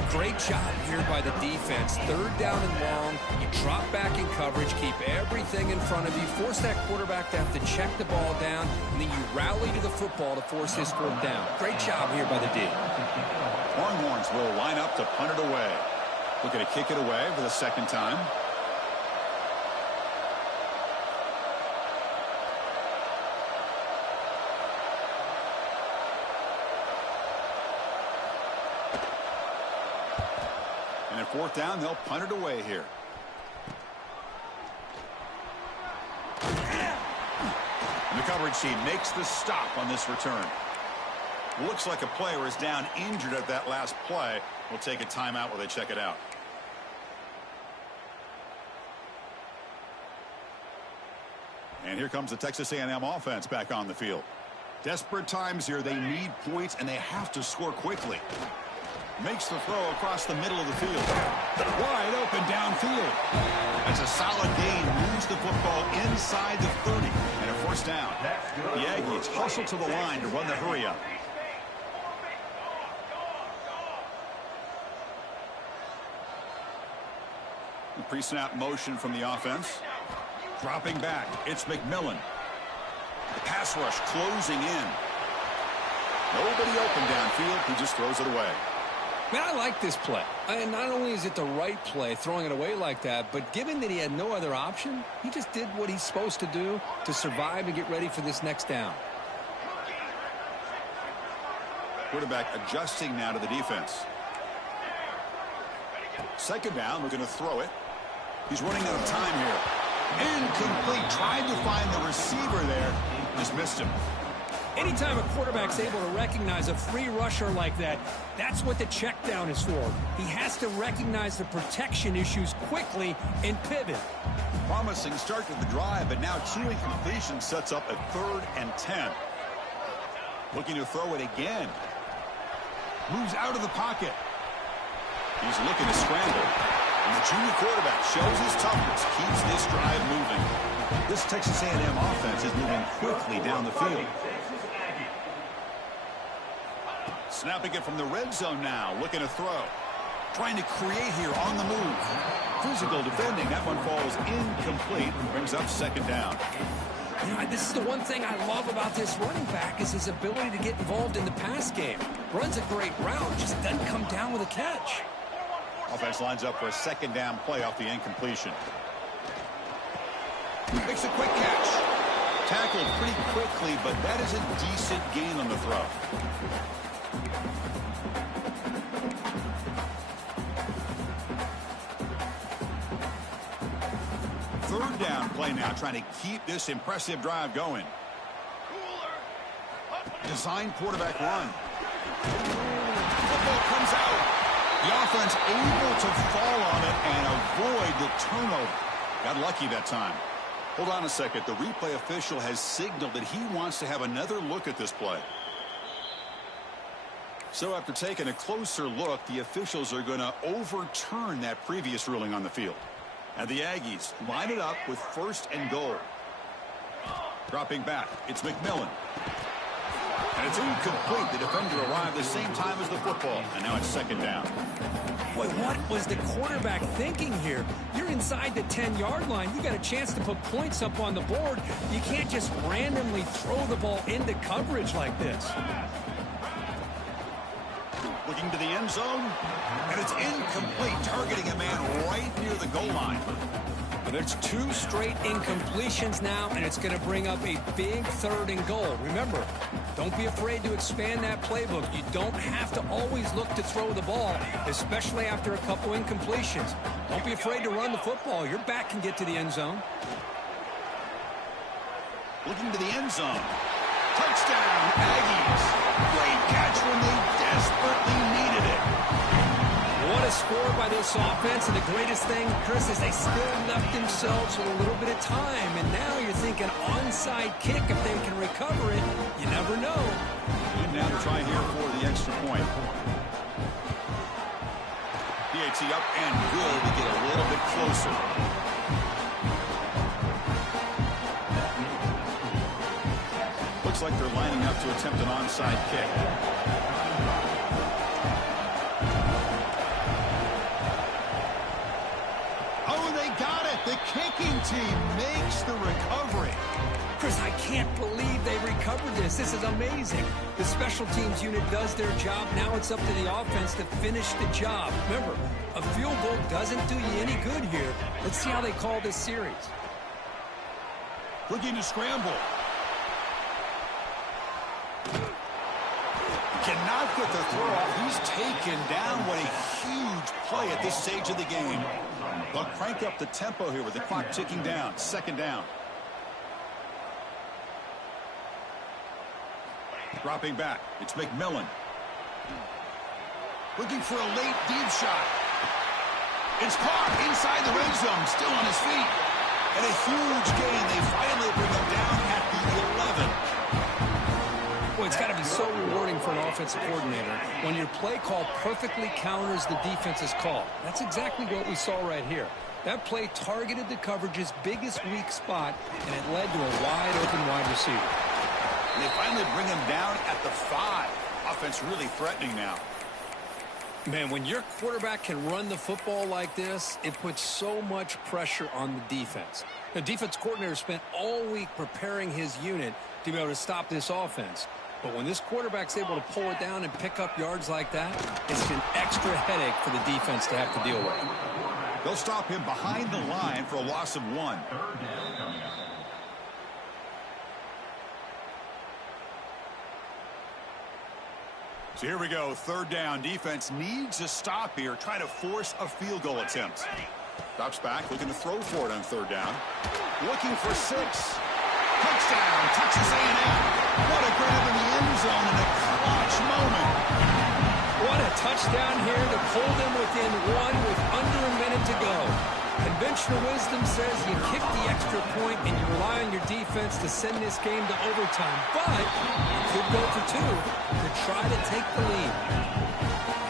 Great job here by the defense. 3rd down and long. You drop back in coverage, keep everything in front of you, force that quarterback to have to check the ball down, and then you rally to the football to force his 4th down. Great job here by the D. Longhorns will line up to punt it away. Looking to kick it away for the 2nd time. And at 4th down, they'll punt it away here. And the coverage team makes the stop on this return. Looks like a player is down injured at that last play. We'll take a timeout while they check it out. And here comes the Texas A&M offense back on the field. Desperate times here. They need points, and they have to score quickly. Makes the throw across the middle of the field. Wide open downfield. That's a solid gain. Moves the football inside the 30. And a 1st down. The Aggies hustle to the line to run the hurry up. Pre-snap motion from the offense. Dropping back. It's McMillan. The pass rush closing in. Nobody open downfield. He just throws it away. Man, I like this play. And not only is it the right play, throwing it away like that, but given that he had no other option, he just did what he's supposed to do to survive and get ready for this next down. Quarterback adjusting now to the defense. 2nd down. We're going to throw it. He's running out of time here. Incomplete. Tried to find the receiver there. Just missed him. Anytime a quarterback's able to recognize a free rusher like that, that's what the check down is for. He has to recognize the protection issues quickly and pivot. Promising start to the drive, but now 2 incompletions sets up a 3rd and 10. Looking to throw it again. Moves out of the pocket. He's looking to scramble. And the junior quarterback shows his toughness, keeps this drive moving. This Texas A&M offense is moving quickly down the field. Snapping it from the red zone now, looking to throw. Trying to create here on the move. Physical defending, that one falls incomplete. Brings up 2nd down. You know, this is the one thing I love about this running back is his ability to get involved in the pass game. Runs a great route, just doesn't come down with a catch. Offense lines up for a 2nd down play off the incompletion. Makes a quick catch. Tackled pretty quickly, but that is a decent gain on the throw. Third down play now, trying to keep this impressive drive going. Design quarterback run. Football comes out. The offense able to fall on it and avoid the turnover. Got lucky that time. Hold on a second. The replay official has signaled that he wants to have another look at this play. So after taking a closer look, the officials are going to overturn that previous ruling on the field. And the Aggies line it up with 1st and goal. Dropping back, it's McMillan. And it's incomplete. The defender arrived the same time as the football. And now it's 2nd down. Boy, what was the quarterback thinking here? You're inside the 10-yard line. You got a chance to put points up on the board. You can't just randomly throw the ball into coverage like this. Looking to the end zone. And it's incomplete, targeting a man right near the goal line. Well, there's 2 straight incompletions now, and it's going to bring up a big 3rd and goal. Remember, don't be afraid to expand that playbook. You don't have to always look to throw the ball, especially after a couple incompletions. Don't be afraid to run the football. Your back can get to the end zone. Looking to the end zone. Touchdown, Aggies. Great catch when they desperately needed it. What a score by this offense, and the greatest thing, Chris, is they still left themselves with a little bit of time, and now you're thinking onside kick if they can recover it. You never know. And now to try here for the extra point. PAT up and good to get a little bit closer. Looks like they're lining up to attempt an onside kick. The kicking team makes the recovery. Chris, I can't believe they recovered this. This is amazing. The special teams unit does their job. Now it's up to the offense to finish the job. Remember, a field goal doesn't do you any good here. Let's see how they call this series. Looking to scramble. Cannot get the throw off. He's taken down. What a huge play at this stage of the game. They'll crank up the tempo here with the clock ticking down. 2nd down. Dropping back. It's McMillan. Looking for a late deep shot. It's caught inside the red zone. Still on his feet. And a huge gain. They finally bring him down at the 11. Boy, it's got to be so rewarding for an offensive coordinator when your play call perfectly counters the defense's call. That's exactly what we saw right here. That play targeted the coverage's biggest weak spot, and it led to a wide-open wide receiver. And they finally bring him down at the 5. Offense really threatening now. Man, when your quarterback can run the football like this, it puts so much pressure on the defense. The defense coordinator spent all week preparing his unit to be able to stop this offense. But when this quarterback's able to pull it down and pick up yards like that, it's an extra headache for the defense to have to deal with. They'll stop him behind the line for a loss of 1. So here we go, 3rd down. Defense needs a stop here, trying to force a field goal attempt. Drops back, looking to throw for it on 3rd down. Looking for 6. Touchdown, Texas A&M. What a grab in the end zone in a clutch moment. What a touchdown here to pull them within 1 with under a minute to go. Conventional wisdom says you kick the extra point and you rely on your defense to send this game to overtime. But you could go for 2 to try to take the lead.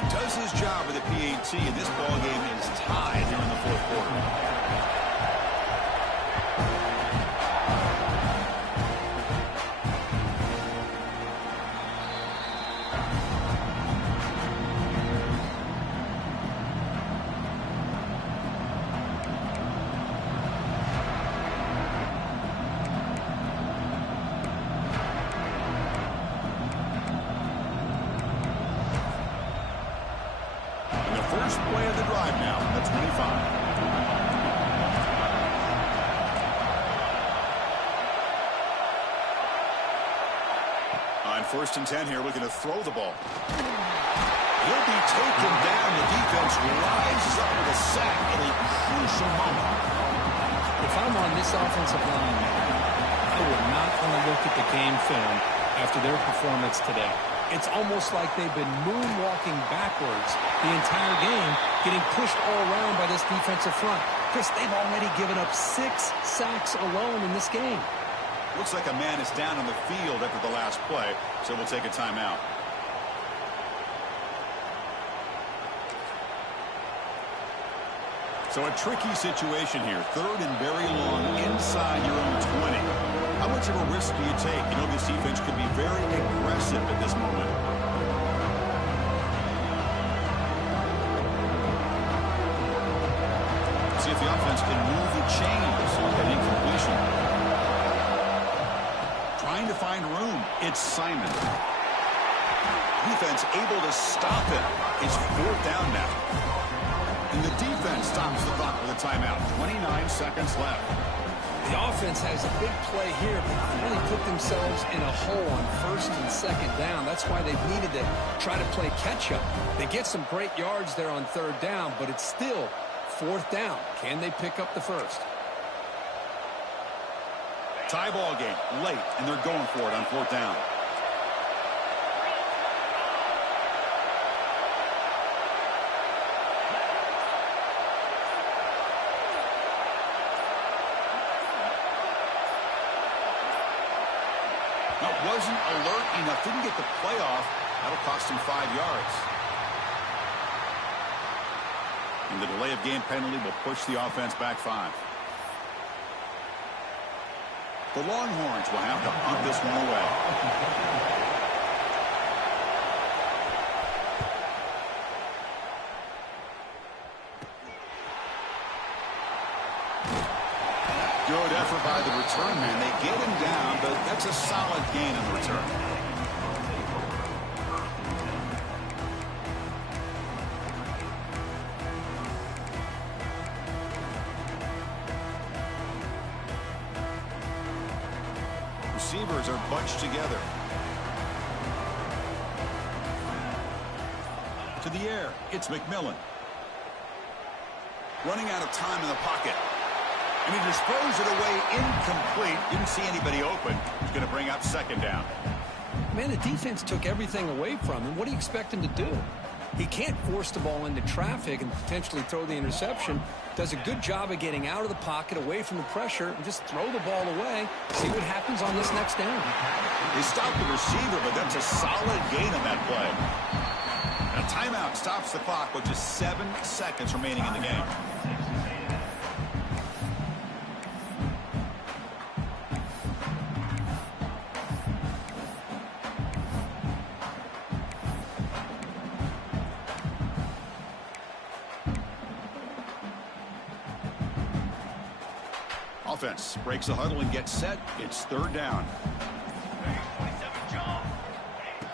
He does his job with the PAT, and this ball game is tied here in the 4th quarter. First play of the drive now from the 25. On 1st and 10 here, looking to throw the ball. He'll be taken down. The defense rises up with a sack at a crucial moment. If I'm on this offensive line, I would not want to look at the game film after their performance today. It's almost like they've been moonwalking backwards the entire game, getting pushed all around by this defensive front. Chris, they've already given up 6 sacks alone in this game. Looks like a man is down on the field after the last play, so we'll take a timeout. So a tricky situation here. Third and very long inside your own 20. How much of a risk do you take? You know, this defense could be very aggressive at this moment. See if the offense can move the chains on that incompletion. Trying to find room. It's Simon. Defense able to stop him. It's 4th down now. And the defense stops the clock with a timeout. 29 seconds left. The offense has a big play here, but really put themselves in a hole on 1st and 2nd down. That's why they've needed to try to play catch-up. They get some great yards there on 3rd down, but it's still 4th down. Can they pick up the 1st? Tie ball game late, and they're going for it on 4th down. Now, wasn't alert enough. Didn't get the play off. That'll cost him 5 yards. And the delay of game penalty will push the offense back 5. The Longhorns will have to punt this one away. Good effort by the return man. They get him down, but that's a solid gain in the return. Receivers are bunched together. To the air, it's McMillan. Running out of time in the pocket. And he disposed it away incomplete. Didn't see anybody open. He's going to bring up 2nd down. Man, the defense took everything away from him. What do you expect him to do? He can't force the ball into traffic and potentially throw the interception. Does a good job of getting out of the pocket, away from the pressure, and just throw the ball away. See what happens on this next down. They stopped the receiver, but that's a solid gain on that play. And a timeout stops the clock with just 7 seconds remaining in the game. Offense breaks the huddle and gets set. It's 3rd down.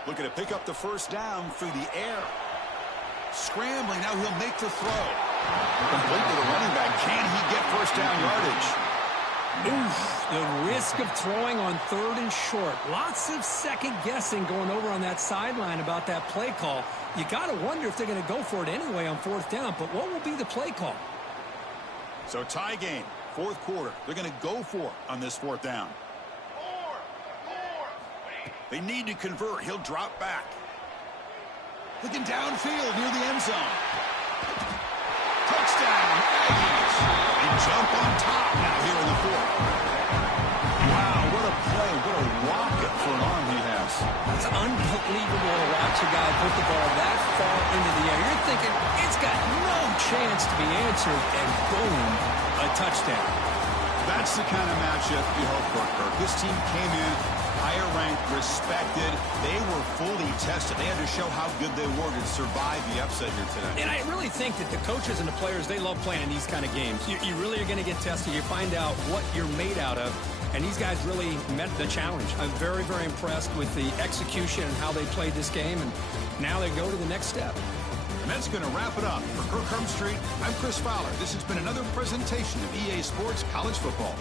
Looking to pick up the 1st down through the air. Scrambling. Now he'll make the throw. Complete to the running back. Can he get 1st down yardage? Oof, the risk of throwing on 3rd and short. Lots of second guessing going over on that sideline about that play call. You got to wonder if they're going to go for it anyway on 4th down, but what will be the play call? So tie game, 4th quarter. They're going to go for it on this 4th down. They need to convert. He'll drop back. Looking downfield near the end zone. Touchdown, Aggies. They jump on top now here in the 4th. Wow, what a play. What a rocket for an arm he has. It's unbelievable to watch a guy put the ball that far into the air. You're thinking it's got no chance to be answered, and boom, a touchdown. That's the kind of matchup you hope for, Kirk. This team came in higher ranked, respected. They were fully tested. They had to show how good they were to survive the upset here today. And I really think that the coaches and the players, they love playing these kind of games. You really are going to get tested. You find out what you're made out of. And these guys really met the challenge. I'm very, very impressed with the execution and how they played this game. And now they go to the next step. And that's going to wrap it up. For Kirk Herbstreit, I'm Chris Fowler. This has been another presentation of EA Sports College Football.